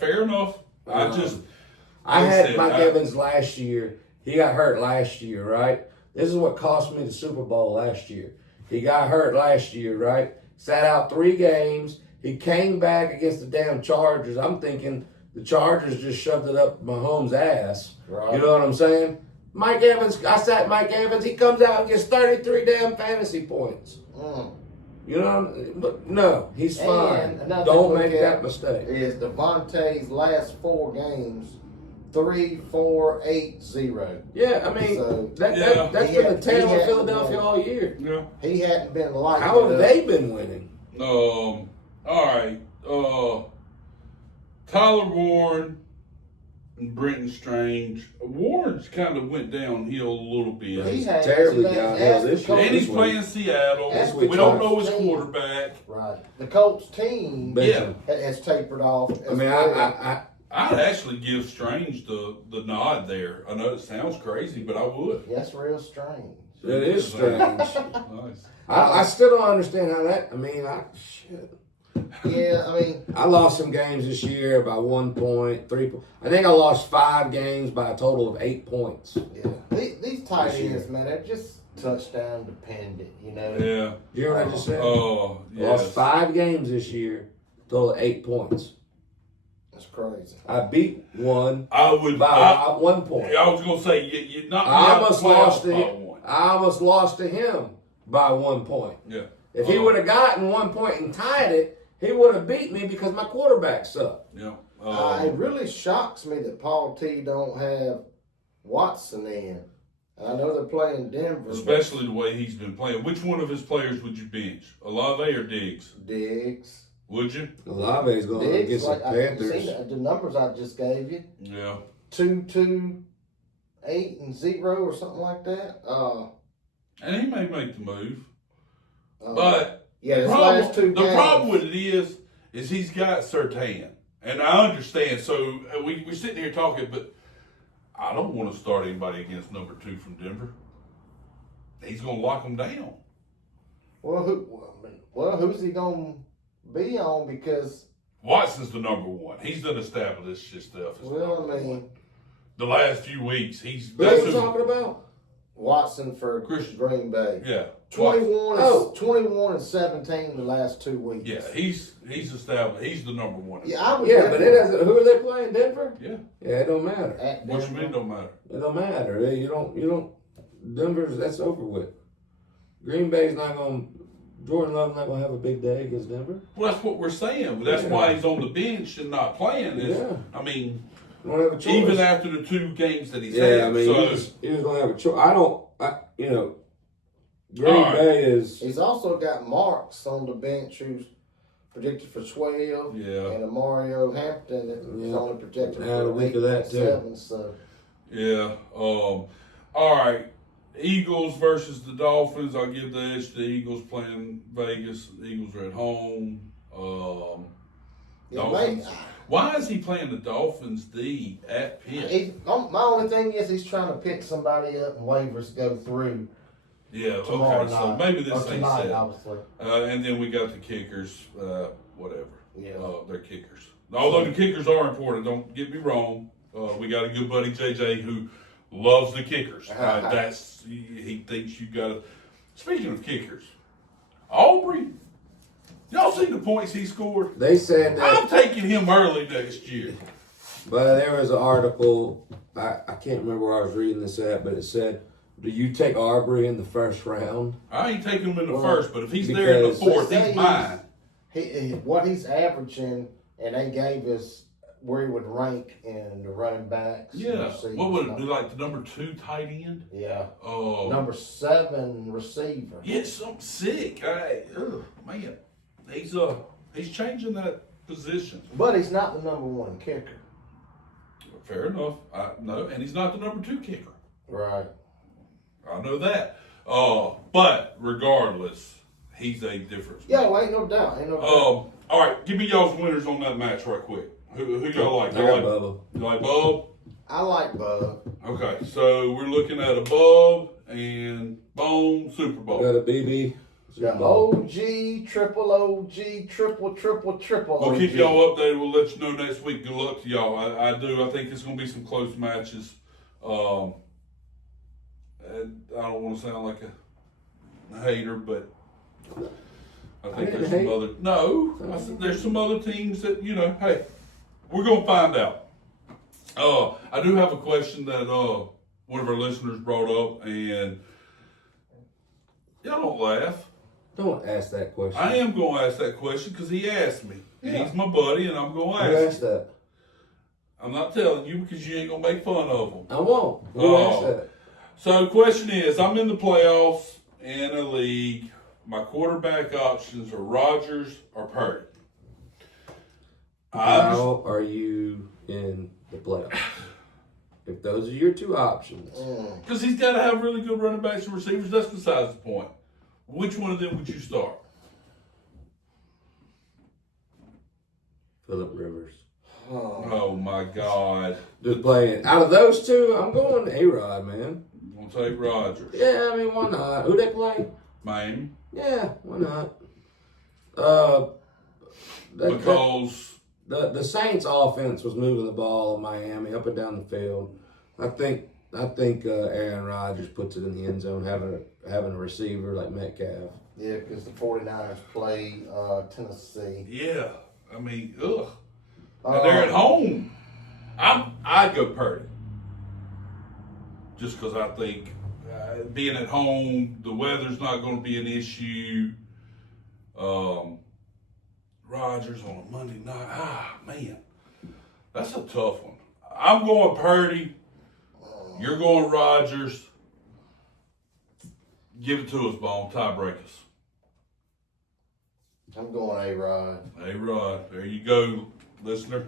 Fair enough. I had said, Mike Evans last year. He got hurt last year, right? This is what cost me the Super Bowl last year. He got hurt last year, right? Sat out 3 games. He came back against the damn Chargers. I'm thinking the Chargers just shoved it up Mahomes' ass. Right. You know what I'm saying? Mike Evans, I sat Mike Evans. He comes out and gets 33 damn fantasy points. You know, but no, he's And fine. another Don't thing to make look that at mistake. is Devontae's last 4 games, 3-4-8-0. Yeah, I mean, So- that's He been the had- tale he of had- Philadelphia all year. Yeah. He hadn't been like How have they been winning? All right. Tyler Warren and Brenton Strange. Warren's kind of went downhill a little bit. He had terribly that's- downhill that's this the year. And he's This playing Seattle. That's We what don't Colts know his team. quarterback. Right. The Colts team Yeah. has tapered off. I mean, I'd actually give Strange the nod there. I know it sounds crazy, but I would. That's real strange. it is strange. Nice. I still don't understand how that. I mean, shit. Yeah, I mean, I lost some games this year by 1 point, 3 points. I think I lost 5 games by a total of 8 points. yeah. These tight This year. ends, man, they're just touchdown dependent. Yeah. You hear what I just said? Oh, Lost yes. 5 games this year, total of 8 points. That's crazy. I beat one I would. by 1 point. I was gonna say you not. I almost lost to by him. one. I almost lost to him by 1 point. Yeah. If he would have gotten 1 point and tied it, he would have beat me because my quarterback sucked. Yeah. It really shocks me that Paul T don't have Watson in. I know they're playing Denver. but Especially the way he's been playing. Which one of his players would you bench? Olave or Diggs? Diggs. Would you? Olave's going Diggs, against like the I Panthers. seen the numbers I just gave you. Yeah. 2-2-8-0 or something like that. And he may make the move. Uh, But yeah, the his problem, last 2 the games. problem with it is he's got Surtain. And I understand. So we're sitting here talking, but I don't want to start anybody against number 2 from Denver. He's going to lock them down. Well, who's he gonna be on? Because Watson's the number one. He's done established himself as Well, number I mean, one. The last few weeks, he's Who are we talking about? Watson for Christian. Green Bay. Yeah, 21, Oh. 21 and 17 the last 2 weeks. yeah. He's established. He's the number one. Yeah, I would Yeah, but it definitely- doesn't. Who are they playing? Denver? Yeah. Yeah, it don't matter. At What you Denver. mean don't matter? It don't matter. You don't. Denver's that's over with. Green Bay's not going. Jordan Love's not going to have a big day against Denver. Well, that's what we're saying. That's Yeah. why he's on the bench and not playing. Is, Yeah. I mean, You don't have a choice. even after the 2 games that he's yeah, had. I mean, so, he was going to have a choice. Green All right. Bay is. He's also got Marks on the bench who's predicted for 12. yeah, And a Mario Hampton that is Yeah. only projected Add a for week 8 of that, and too. 7. So, yeah. All right. Eagles versus the Dolphins. I'll give the edge to the Eagles playing Vegas. The Eagles are at home. yeah, Dolphins. mate, Why is he playing the Dolphins D at Pitt? my only thing is he's trying to pick somebody up and waivers go through Yeah, tomorrow okay. night. So maybe this or ain't tonight, set. obviously. And then we got the kickers. Whatever. Yeah. They're kickers. Although the kickers are important, don't get me wrong. We got a good buddy JJ who loves the kickers. He thinks you got to. Speaking of kickers, Aubrey, y'all see the points he scored? They said that. I'm taking him early next year. But there was an article. I can't remember where I was reading this at, but it said, "Do you take Aubrey in the first round?" I ain't taking him in the Well, first, but if he's there in the because- fourth, They say he's mine. What he's averaging, and they gave us where he would rank in the running backs. and Yeah. receivers. What would it be like? The number 2 tight end? Yeah. Oh. Number 7 receiver. Yeah, something sick. Man, he's changing that position. But he's not the number 1 kicker. Fair enough. No, and he's not the number 2 kicker. Right. I know that. But regardless, he's a difference. Yeah, well, ain't no doubt. Ain't no doubt. All right, give me y'all's winners on that match right quick. Who y'all like? I got Bubba. You like Bub? I like Bub. Okay, so we're looking at a Bub and Bone Super Bowl. Got a BB. The OG, triple OG, triple We'll OG. keep y'all updated. We'll let you know next week. Good luck to y'all. I think it's going to be some close matches. And I don't want to sound like a hater, but I think didn't there's some hate. other. No, I said there's some other teams that Hey, we're going to find out. I do have a question that one of our listeners brought up, and y'all don't laugh. Don't ask that question. I am going to ask that question because he asked me. Yeah. He's my buddy, and I'm going to Who ask asked you. that? I'm not telling you because you ain't going to make fun of him. I won't. Who Oh. asked that? So the question is, I'm in the playoffs in a league. My quarterback options are Rodgers or Purdy. How are you in the playoffs? If those are your 2 options, Because he's got to have really good running backs and receivers. That's besides the point. Which one of them would you start? Phillip Rivers. Oh my God. Just playing. Out of those 2, I'm going A-Rod, man. I'm going to take Rodgers. Yeah, I mean, why not? Who they play? Miami. Yeah, why not? Because The Saints offense was moving the ball in Miami up and down the field. I think Aaron Rodgers puts it in the end zone having a receiver like Metcalf. Yeah, because the 49ers play Tennessee. yeah, I mean, ugh. And they're at home. I'd go Purdy. Just because I think being at home, the weather's not going to be an issue. Rodgers on a Monday night. Man, that's a tough one. I'm going Purdy. You're going Rodgers. Give it to us, Bone. Tiebreakers. I'm going A-Rod. A-Rod. There you go, listener.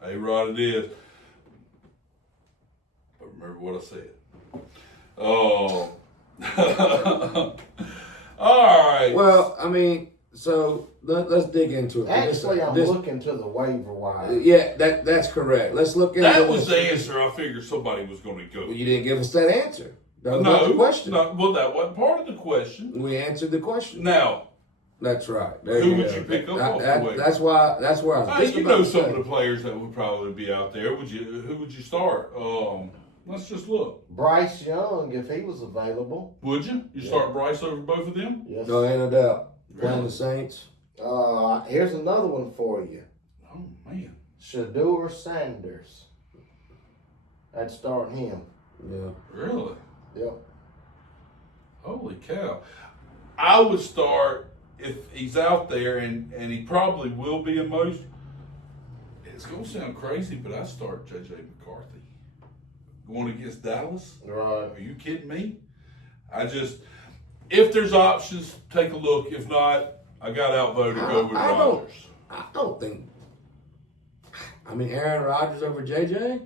A-Rod it is. But remember what I said. Oh. All right. Well, I mean, so let's dig into it. Actually, I'm This- looking to the waiver wire. Yeah, that's correct. Let's look into That was this. the answer I figured somebody was going to go. You didn't give us that answer. That was not the question. No, well, that wasn't part of the question. We answered the question. Now, That's right. There Who you would go. you pick up That- off the that- waiver? That's why I was just You about know to some say. of the players that would probably be out there. Who would you start? Let's just look. Bryce Young, if he was available. Would you? You start Bryce over both of them? Yes. No, ain't no doubt. Playing Really? the Saints. Here's another one for you. Oh man. Shador Sanders. I'd start him. Yeah. Really? Yep. Holy cow. I would start if he's out there and he probably will be in most. It's gonna sound crazy, but I start JJ McCarthy. Going against Dallas? Right. Are you kidding me? If there's options, take a look. If not, I got outvoted. Go with Rodgers. I don't think. I mean, Aaron Rodgers over JJ.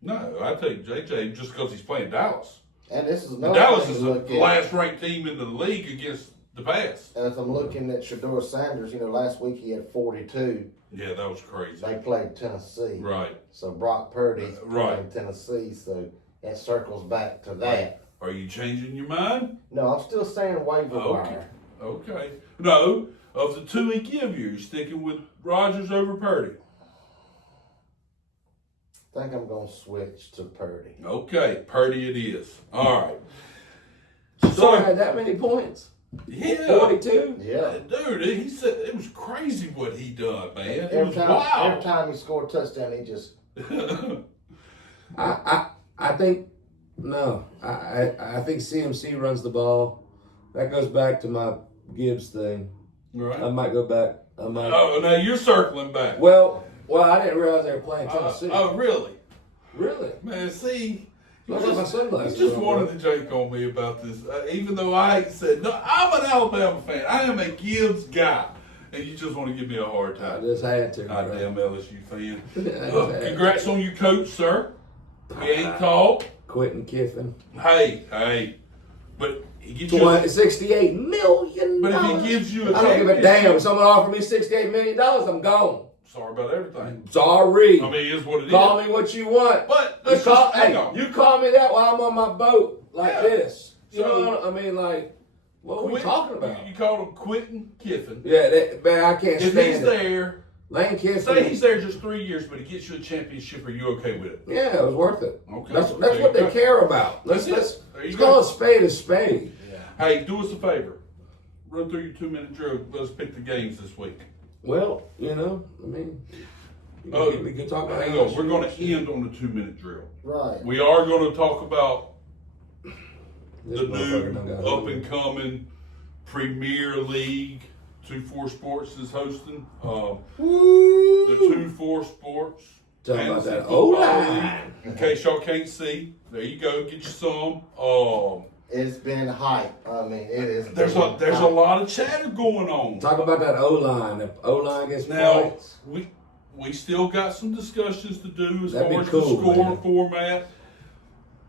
No, I take JJ just because he's playing Dallas. And this is And another Dallas thing is to the look at. last ranked team in the league against the pass. As I'm looking at Shador Sanders, last week he had 42. Yeah, that was crazy. They played Tennessee. Right. So Brock Purdy's Right. playing Tennessee, so that circles back to that. Are you changing your mind? No, I'm still saying waiver Okay. wire. Okay. No, of the two he give you, you're sticking with Rodgers over Purdy. I think I'm going to switch to Purdy. Okay, Purdy it is. All right. So had that many points. Yeah. 42. Yeah. Dude, he said it was crazy what he done, man. It Every was time, wild. every time he scored a touchdown, he just I think no. I think CMC runs the ball. That goes back to my Gibbs thing. Right. I might go back. I might. Oh, now you're circling back. Well, I didn't realize they were playing Tennessee. Oh, really? Really? Man, see, Look at my sunglasses. you just wanted to joke on me about this, even though I said, no, I'm an Alabama fan. I am a Gibbs guy. And you just want to give me a hard I time. just had to. Goddamn LSU fan. I just had to. Congrats on your coach, sir. We ain't called. Quentin Kiffin. Hey. But he gives you $68 million. But if he gives you a I don't give a damn. championship- If someone offered me $68 million, I'm gone. Sorry about everything. Sorry. I mean, it is what it is. Call me what you want. But You let's call, just hang on. you call me that while I'm on my boat like Yeah. this. You So- know, I mean, like, what are we talking about? You called him Quentin Kiffin. Yeah, man, I can't If stand he's it. there, Lane Kiffin. say he's there just 3 years, but he gets you a championship, are you okay with it? Yeah, it was worth it. Okay. That's There what you they go. care about. That's it. Let's There you call go. a spade a spade. Hey, do us a favor. Run through your 2-minute drill. Let us pick the games this week. Well, I mean, we can talk about Hang on. We're going to end on the 2-minute drill. right. We are going to talk about This the motherfucker new done got up over and coming Premier League. 2-4 Sports is hosting. The 2-4 Sports. Talking about Fantasy that Football O-line. League. In case y'all can't see, there you go. Get you some. It's been hype. I mean, it is. There's a lot of chatter going on. Talk about that O-line. If O-line gets Now points, we still got some discussions to do as That'd be far as cool, the scoring man. format.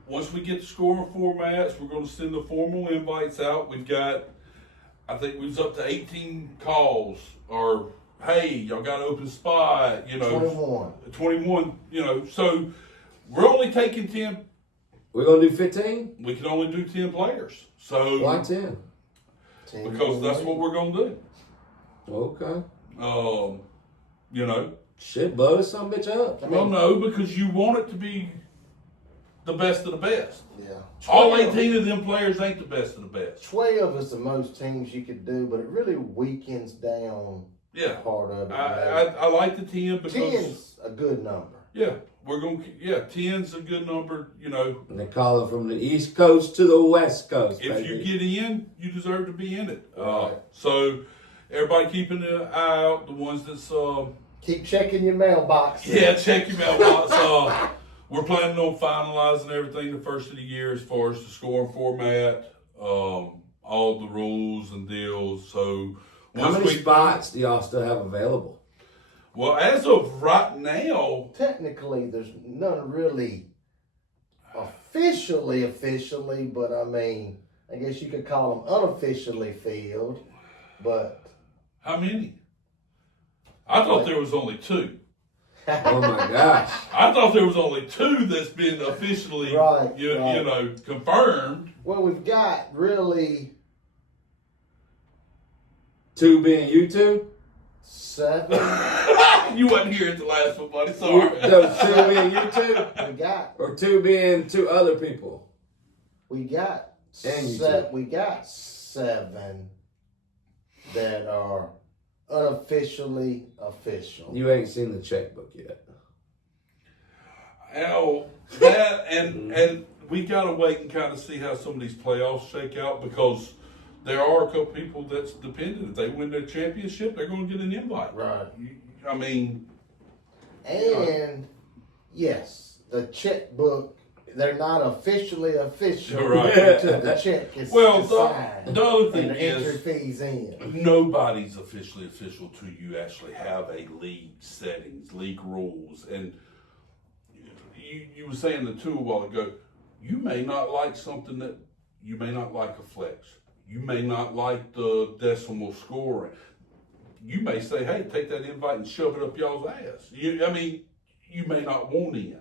Once we get the scoring formats, we're going to send the formal invites out. We've got, I think we was up to 18 calls, or hey, y'all got an open spot, 21. 21, so we're only taking 10. we're going to do 15? We can only do 10 players. So Why 10? because that's what we're going to Okay. do. Shit, blow this some bitch up. Well, no, because you want it to be the best of the best. Yeah. All 18 of them players ain't the best of the best. 12 is the most teams you could do, but it really weakens down Yeah. part of it. I like the 10 because, 10's a good number. yeah, 10's a good number. And they call it from the East Coast to the West Coast, If baby. you get in, you deserve to be in it. Right. So, everybody keeping an eye out. The ones that's, Keep checking your mailbox. yeah, check your mailbox. We're planning on finalizing everything the first of the year as far as the scoring format, all the rules and deals. So, How many spots do y'all still have available? Well, as of right now, Technically, there's none really officially, but I mean, I guess you could call them unofficially filled. But how many? I thought there was only 2. Oh my gosh. I thought there was only 2 that's been officially, Right. confirmed. well, we've got really 2 being you two? 7. You wasn't here at the last one, buddy. Sorry. No, 2 being you two? We got Or 2 being 2 other people? and you we got 7 that are unofficially official. You ain't seen the checkbook yet. Oh, that and we gotta wait and kind of see how some of these playoffs shake out, because there are a couple people that's dependent. If they win their championship, they're going to get an invite. Right. I mean, And yes, the checkbook, they're not officially official Right. until the check is well, signed the other and thing the entry is, fees in. nobody's officially official till you actually have a league settings, league rules. And you were saying the 2 a while ago, you may not like something that, you may not like a flex. You may not like the decimal scoring. You may say, hey, take that invite and shove it up y'all's ass. I mean, you may not want in.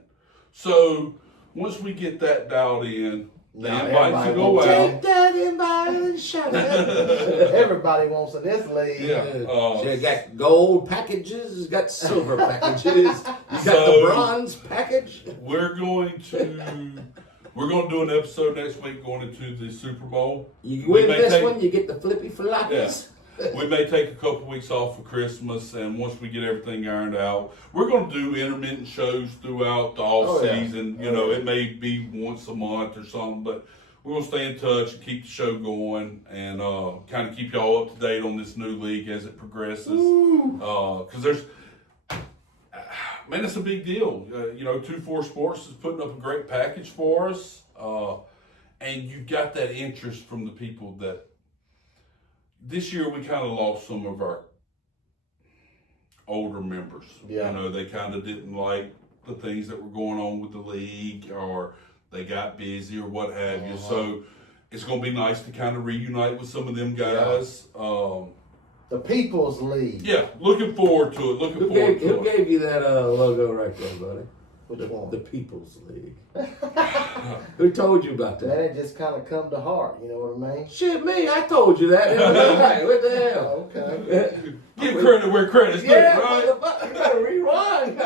So once we get that dialed in, the Now, invites everybody will go wants out. Take that invite and shut it. Everybody wants in this league. Yeah. You got gold packages, you got silver packages, you got So- the bronze package. We're going to do an episode next week going into the Super Bowl. You We win may this take- one, you get the flippy floppies. We may take a couple weeks off for Christmas, and once we get everything ironed out, we're going to do intermittent shows throughout the off Oh, yeah. season. You know, it may be once a month or something, but we're going to stay in touch and keep the show going, and kind of keep y'all up to date on this new league as it progresses. Because there's, man, it's a big deal. 2-4 Sports is putting up a great package for us, and you got that interest from the people that. This year we kind of lost some of our older members. Yeah. They kind of didn't like the things that were going on with the league, or they got busy or what have you. So it's going to be nice to kind of reunite with some of them guys. The People's League. Yeah, looking forward to it. Who gave you that logo right there, buddy? Which The one? People's League. Who told you about Man, that? it just kind of come to heart, you know what I mean? Shit, me, I told you that. Right, what the hell? Oh, okay. Give credit where credit's due, Yeah, right? motherfucker, you gotta rewind.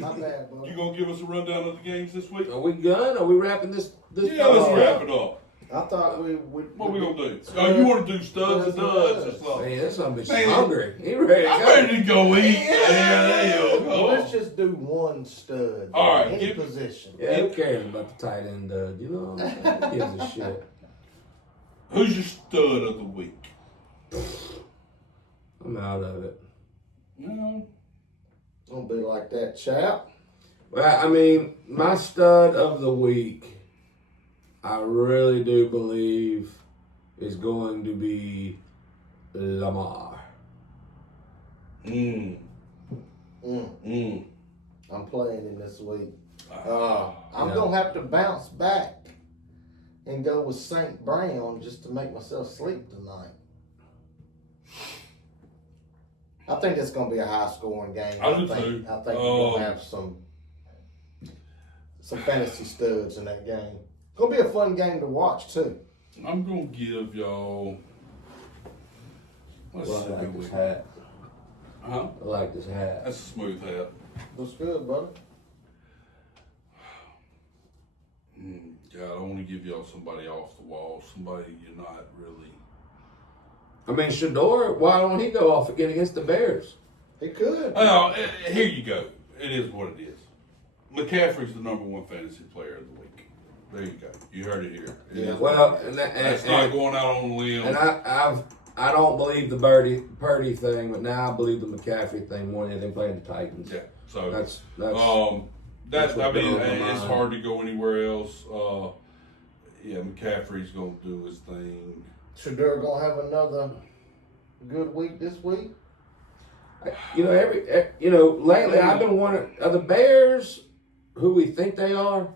My bad, bro. You gonna give us a rundown of the games this week? Are we done? Are we wrapping this? Yeah, let's wrap it up. I thought we would. What we gonna do? Oh, you want to do studs and duds or something? Man, this son bitch Man. hungry. He ready to I'm go. ready to go eat. Yeah, there you Well, let's go. just do one stud. All right, Any give- position. Yeah, who cares about the tight end dud? You know what I'm saying? Who gives a shit? Who's your stud of the week? I'm out of it. No. Don't be like that, chap. Well, I mean, my stud of the week, I really do believe is going to be Lamar. Mm. Mm. I'm playing him this week. I'm Yeah. gonna have to bounce back and go with St. Brown just to make myself sleep tonight. I think it's gonna be a high scoring game. I do think too. we're gonna have some fantasy studs in that game. It's gonna be a fun game to watch too. I'm gonna give y'all. Let's Well, see I like who this we- hat. Huh? I like this hat. That's a smooth hat. Looks good, brother. God, I want to give y'all somebody off the wall. Somebody you're not really. I mean, Shador, why don't he go off again against the Bears? He could. Oh, here you go. It is what it is. McCaffrey's the #1 fantasy player of the week. There you go. You heard it here. It is Well, what it is. and That's not going out on a limb. And I don't believe the Purdy thing, but now I believe the McCaffrey thing more than anything playing the Titans. Yeah. So That's that's what I mean, blows my it's mind. hard to go anywhere else. Yeah, McCaffrey's gonna do his thing. Shador gonna have another good week this week. Lately I've been wondering, are the Bears who we think they are?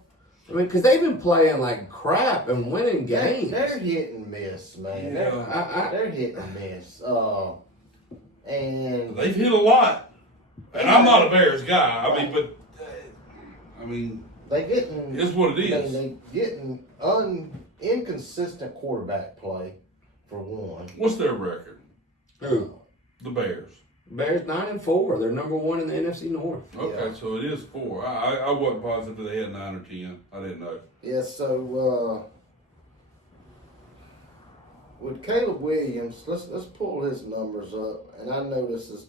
I mean, because they've been playing like crap and winning games. They're hit and miss, man. Yeah. They're hit and miss. And They've hit a lot, and I'm not a Bears guy. I mean, they getting it's what it is. They getting inconsistent quarterback play for one. What's their record? Who? The Bears. Bears 9-4. They're number 1 in the NFC North. Okay, Yeah. so it is 4. I wasn't positive if they had 9 or 10. I didn't know. Yeah, so with Caleb Williams, let's pull his numbers up, and I know this is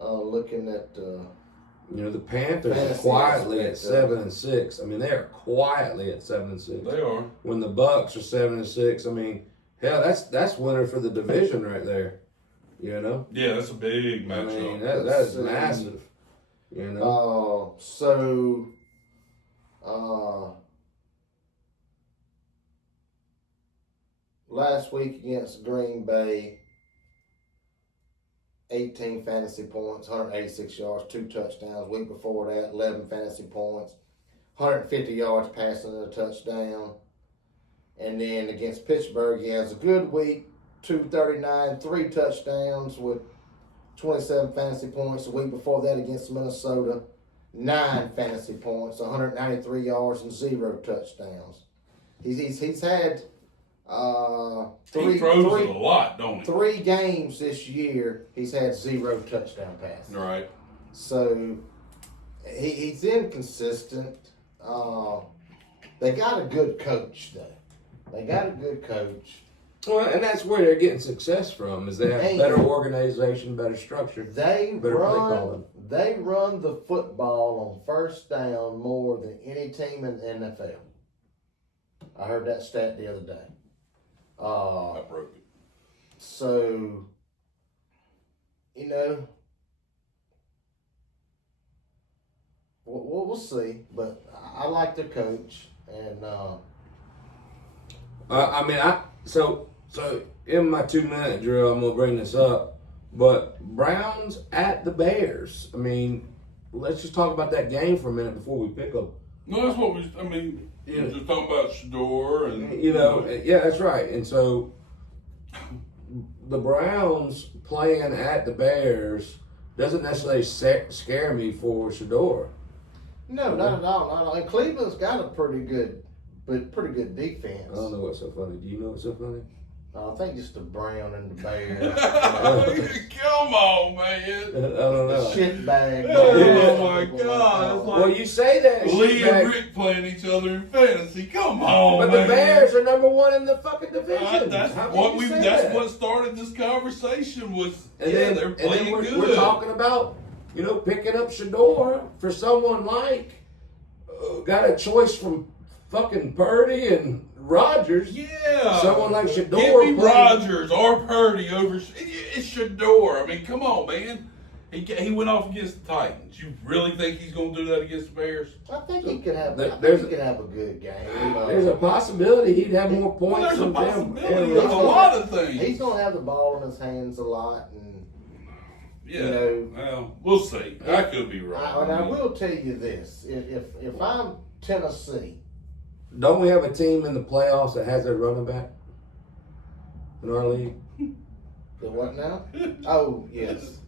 looking at You know, the Panthers are Fantasy quietly at aspect of 7-6. I mean, they are quietly at 7-6. They are. When the Bucks are 7-6, I mean, hell, that's winner for the division right there. You know, Yeah, that's a big I matchup. mean that is massive. You know, last week against Green Bay, 18 fantasy points, 186 yards, 2 touchdowns. Week before that, 11 fantasy points, 150 yards passing and a touchdown. And then against Pittsburgh, he has a good week, 239, 3 touchdowns with 27 fantasy points. The week before that against Minnesota, 9 fantasy points, 193 yards, and 0 touchdowns. He's had He throws it a lot, don't he? 3 games this year. He's had 0 touchdown passes. Right. So he's inconsistent. They got a good coach though. They got a good coach. well, and that's where they're getting success from. Is they have Hey. better organization, better structure. They Better play calling. run the football on first down more than any team in the NFL. I heard that stat the other day. I broke it. So, you know, we'll see. But I like the coach, and So in my 2-minute drill, I'm gonna bring this up. But Browns at the Bears. I mean, let's just talk about that game for a minute before we pick them. No, that's what we Yeah. were just talking about Shador and You know, yeah, that's right. And so the Browns playing at the Bears doesn't necessarily scare me for Shador. no, not at all. Not at all. And Cleveland's got a pretty good defense. I don't know what's so funny. Do you know what's so funny? I think just the Brown and the Bears. Come on, I man. don't know. Shit bag. Oh my God, it's like- Well, you say that, Lee shitbag, and Rick playing each other in fantasy. Come on, but man. the Bears are number 1 in the fucking division. That's How can what you we. say That's that? what started this conversation. Was And yeah, then, they're and then playing good. we're talking about, you know, picking up Shador for someone like got a choice from fucking Purdy and Rodgers. Yeah, Someone like Shador Give me playing- Rodgers or Purdy over. It's Shador. I mean, come on, man. He went off against the Titans. You really think he's going to do that against the Bears? I think he could have. There's- he could have a good game. There's a possibility he'd have more Well, points there's a than them. possibility. There's a lot of things. He's gonna have the ball in his hands a lot, and Yeah. you know, Well, we'll see. I could be and wrong. I will tell you this: if I'm Tennessee, Don't we have a team in the playoffs that has a running back in our league? the what now? Oh yes,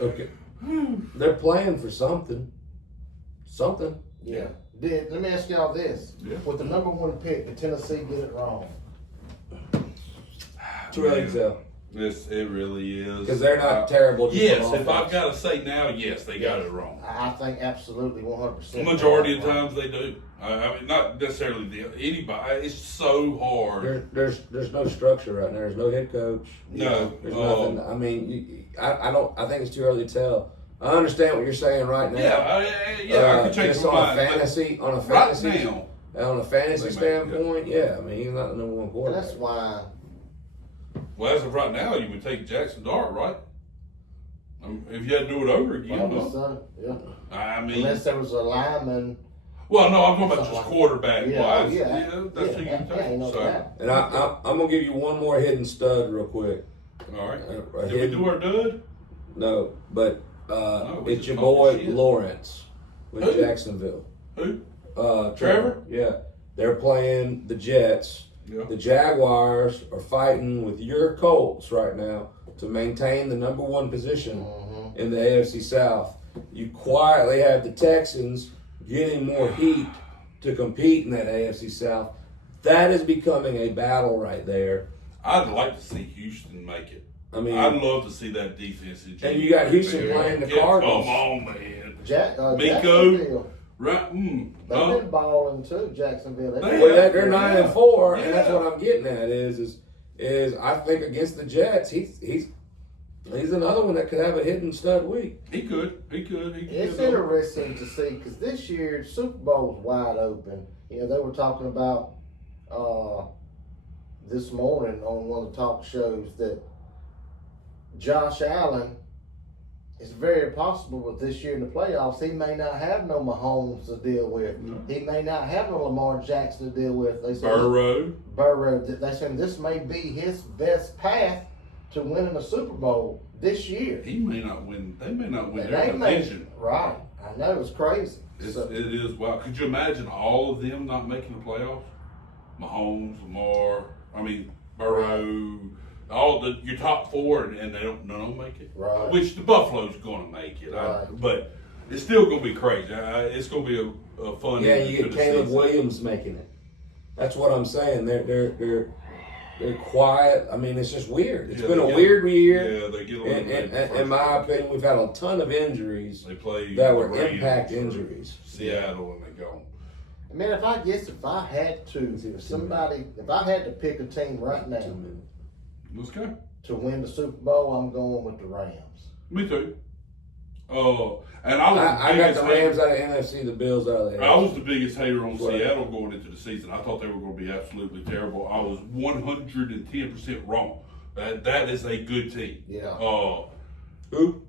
Okay. They're playing for something. Something. yeah. Let me ask y'all this: Yeah. with the number 1 pick, did Tennessee get it wrong? Too early to tell. It really is. Because they're not terrible. just Yes, on if I've offense. got to say now, yes, they got it wrong. I think absolutely 100%. The majority of times they do. I mean, not necessarily anybody. It's so hard. There's no structure right now. There's no head coach. No. There's nothing. I mean, I think it's too early to tell. I understand what you're saying right now. Yeah, I could change just my on a mind. but fantasy, on a Right fantasy, now, on a fantasy They may, standpoint, yeah. I mean, he's not the number 1 And quarterback. that's why. well, as of right now, you would take Jackson Dart, right? If you had to do it over again, Probably no. so, yeah. I mean, Unless there was a lineman. well, no, I'm talking about Something just like- quarterback Yeah, wise. yeah, That's who you yeah, take. ain't no So, doubt. And I'm gonna give you one more hidden stud real quick. all right. A Did we hidden- do our dud? No, but we it's just your talking boy shit. Lawrence with Who? Jacksonville. Who? Trevor? Yeah. They're playing the Jets. Yeah. The Jaguars are fighting with your Colts right now to maintain the number 1 position in the AFC South. You quietly have the Texans getting more heat to compete in that AFC South. That is becoming a battle right there. I'd like to see Houston make it. I mean, I'd love to see that defense. And you got Houston playing the Cardinals. Come on, man. Miko. Jacksonville. Right? They've been balling too, Jacksonville. They're 9-4, and that's what I'm getting at. Is I think against the Jets, he's another one that could have a hidden stud week. He could. It's interesting to see because this year Super Bowl is wide open. You know, they were talking about this morning on one of the talk shows that Josh Allen, it's very possible with this year in the playoffs, he may not have no Mahomes to deal with. He may not have no Lamar Jackson to deal with. They say Burrow. They say this may be his best path to winning a Super Bowl this year. He may not win. They may not win And their they may- division. Right. I know, it's crazy. It is wild. Could you imagine all of them not making the playoffs? Mahomes, Lamar, Burrow, your top four, and none of them make it. Right. Which the Buffalo's going to make it, Right. but it's still going to be crazy. It's going to be a fun. Yeah, end you to get the Caleb season. Williams making it. That's what I'm saying. They're quiet. I mean, it's just weird. It's been a weird year. Yeah, they get eliminated. In my opinion, we've had a ton of injuries They play that the were Rams impact or injuries. Seattle, and they go. I mean, if I had to pick a team right now Let's go. to win the Super Bowl, I'm going with the Rams. Me too. And I was I got the Rams out of NFC, the Bills out of the I was NFC. the biggest hater on What? Seattle going into the season. I thought they were going to be absolutely terrible. I was 110% wrong. That is a good team. Yeah. Who?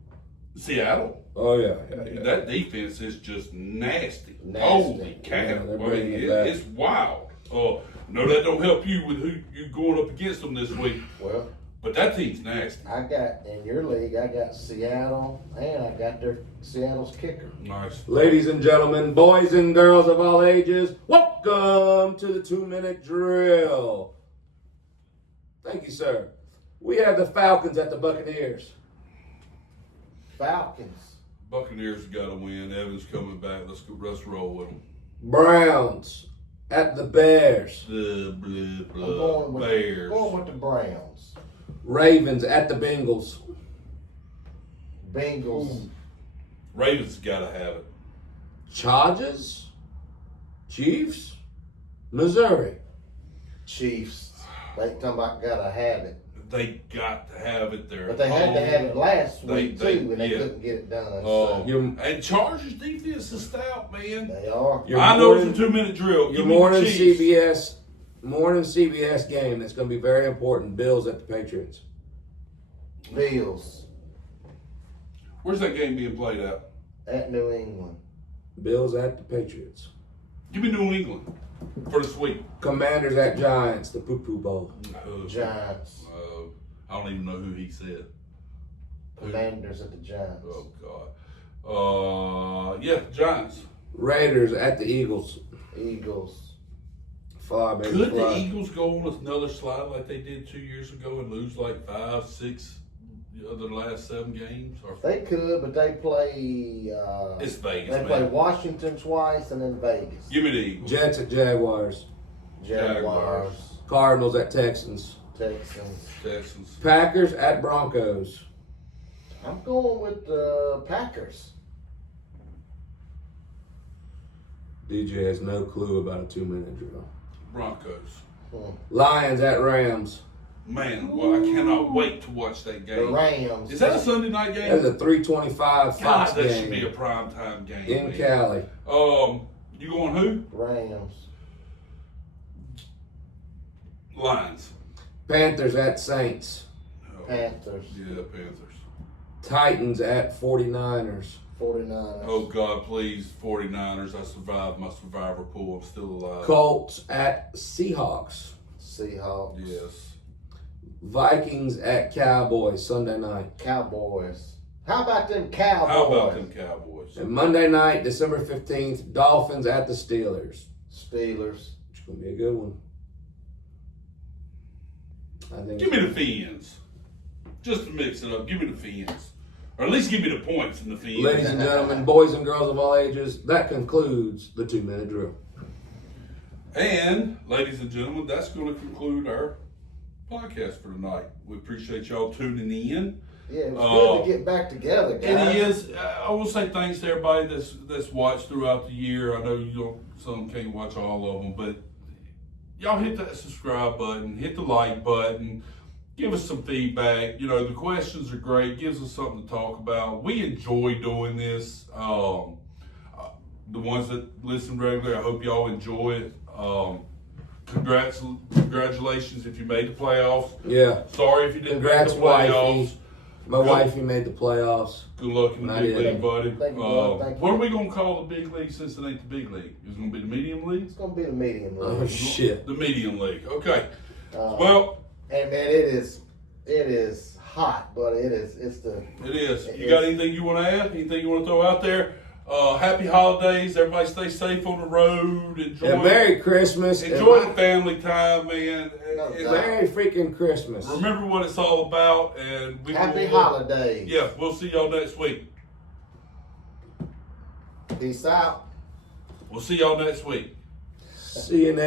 Seattle. Oh, yeah. That defense is just nasty. Nasty. Holy cow! Yeah, they're bringing it back. It's wild. No, that don't help you with who you going up against them this week. Well, But that team's nasty. I got in your league. I got Seattle, and I got Seattle's kicker. Nice. Ladies and gentlemen, boys and girls of all ages, welcome to the 2-minute drill. Thank you, sir. We have the Falcons at the Buccaneers. Falcons. Buccaneers got to win. Evans coming back. Let's roll with them. Browns at the Bears. The I'm Bears. going with the Browns. Ravens at the Bengals. Bengals. Ravens got to have it. Chargers. Chiefs. Missouri. Chiefs. They talking about gotta have it. They got to have it there. But they had to have it last week they- too, and they yeah. couldn't get it done. Oh, So and Chargers defense is stout, man. they are. Your I know it's morning- a 2-minute drill. Your Give me the morning Chiefs. CBS game that's going to be very important. Bills at the Patriots. Bills Where's that game being played at? at New England. Bills at the Patriots. Give me New England for this week. Commanders at Giants, the Poo-Poo Bowl. Giants. I don't even know who he said. Commanders at the Giants. Oh, God. Yeah, Giants. Raiders at the Eagles. Eagles. Fly, baby, Could fly. the Eagles go on another slide like they did 2 years ago and lose like 5, 6 of the last 7 games? Or They could, but they play. it's Vegas, They man. play Washington twice and then Vegas. Give me the Eagles. Jets at Jaguars. Jaguars. Cardinals at Texans. Texans. Texans. Packers at Broncos. I'm going with the Packers. DJ has no clue about a 2-minute drill. Broncos. Lions at Rams. Man, well, I cannot wait to watch that The game. Rams. Is that a Sunday night game? That's a 325 Fox God, that should be a game primetime game. in man. Cali. You going who? Rams. Lions. Panthers at Saints. Oh, Panthers. yeah, Panthers. Titans at 49ers. 49ers. Oh, God, please, 49ers. I survived my survivor pool. I'm still alive. Colts at Seahawks. Seahawks. Yes. Vikings at Cowboys Sunday night. Cowboys. How about them Cowboys? How about them Cowboys? And Monday night, December 15th, Dolphins at the Steelers. Steelers. It's going to be a good one. I think Give me the Fins. Just to mix it up, give me the Fins. Or at least give me the points in the Fins. Ladies and gentlemen, boys and girls of all ages, that concludes the 2-minute drill. And, ladies and gentlemen, that's going to conclude our podcast for tonight. We appreciate y'all tuning in. Yeah, it was good to get back together, guys. It is. I will say thanks to everybody that's watched throughout the year. I know you don't. Some can't watch all of them, but y'all hit that subscribe button, hit the like button, give us some feedback. You know, the questions are great. Gives us something to talk about. We enjoy doing this. The ones that listen regularly, I hope y'all enjoy it. Congratulations if you made the playoffs. Yeah. Sorry if you didn't Congrats, make the playoffs. wifey. My wifey made the playoffs. Good luck in the I big did. league, buddy. Thank you, bud. Thank you. What are we gonna call the big league since it ain't the big league? Is it gonna be the medium league? It's gonna be the medium Oh league. shit. The medium league. Okay. Uh, Well, and man, it is hot, but it's the it is. You got anything you want to add? Anything you want to throw out there? Happy holidays. Everybody stay safe on the road. Enjoy. And Merry Christmas. Enjoy and the family time, man. Merry freaking Christmas. Remember what it's all about, and we happy will, holidays. Yeah, we'll see y'all next week. Peace out. We'll see y'all next week. See you next.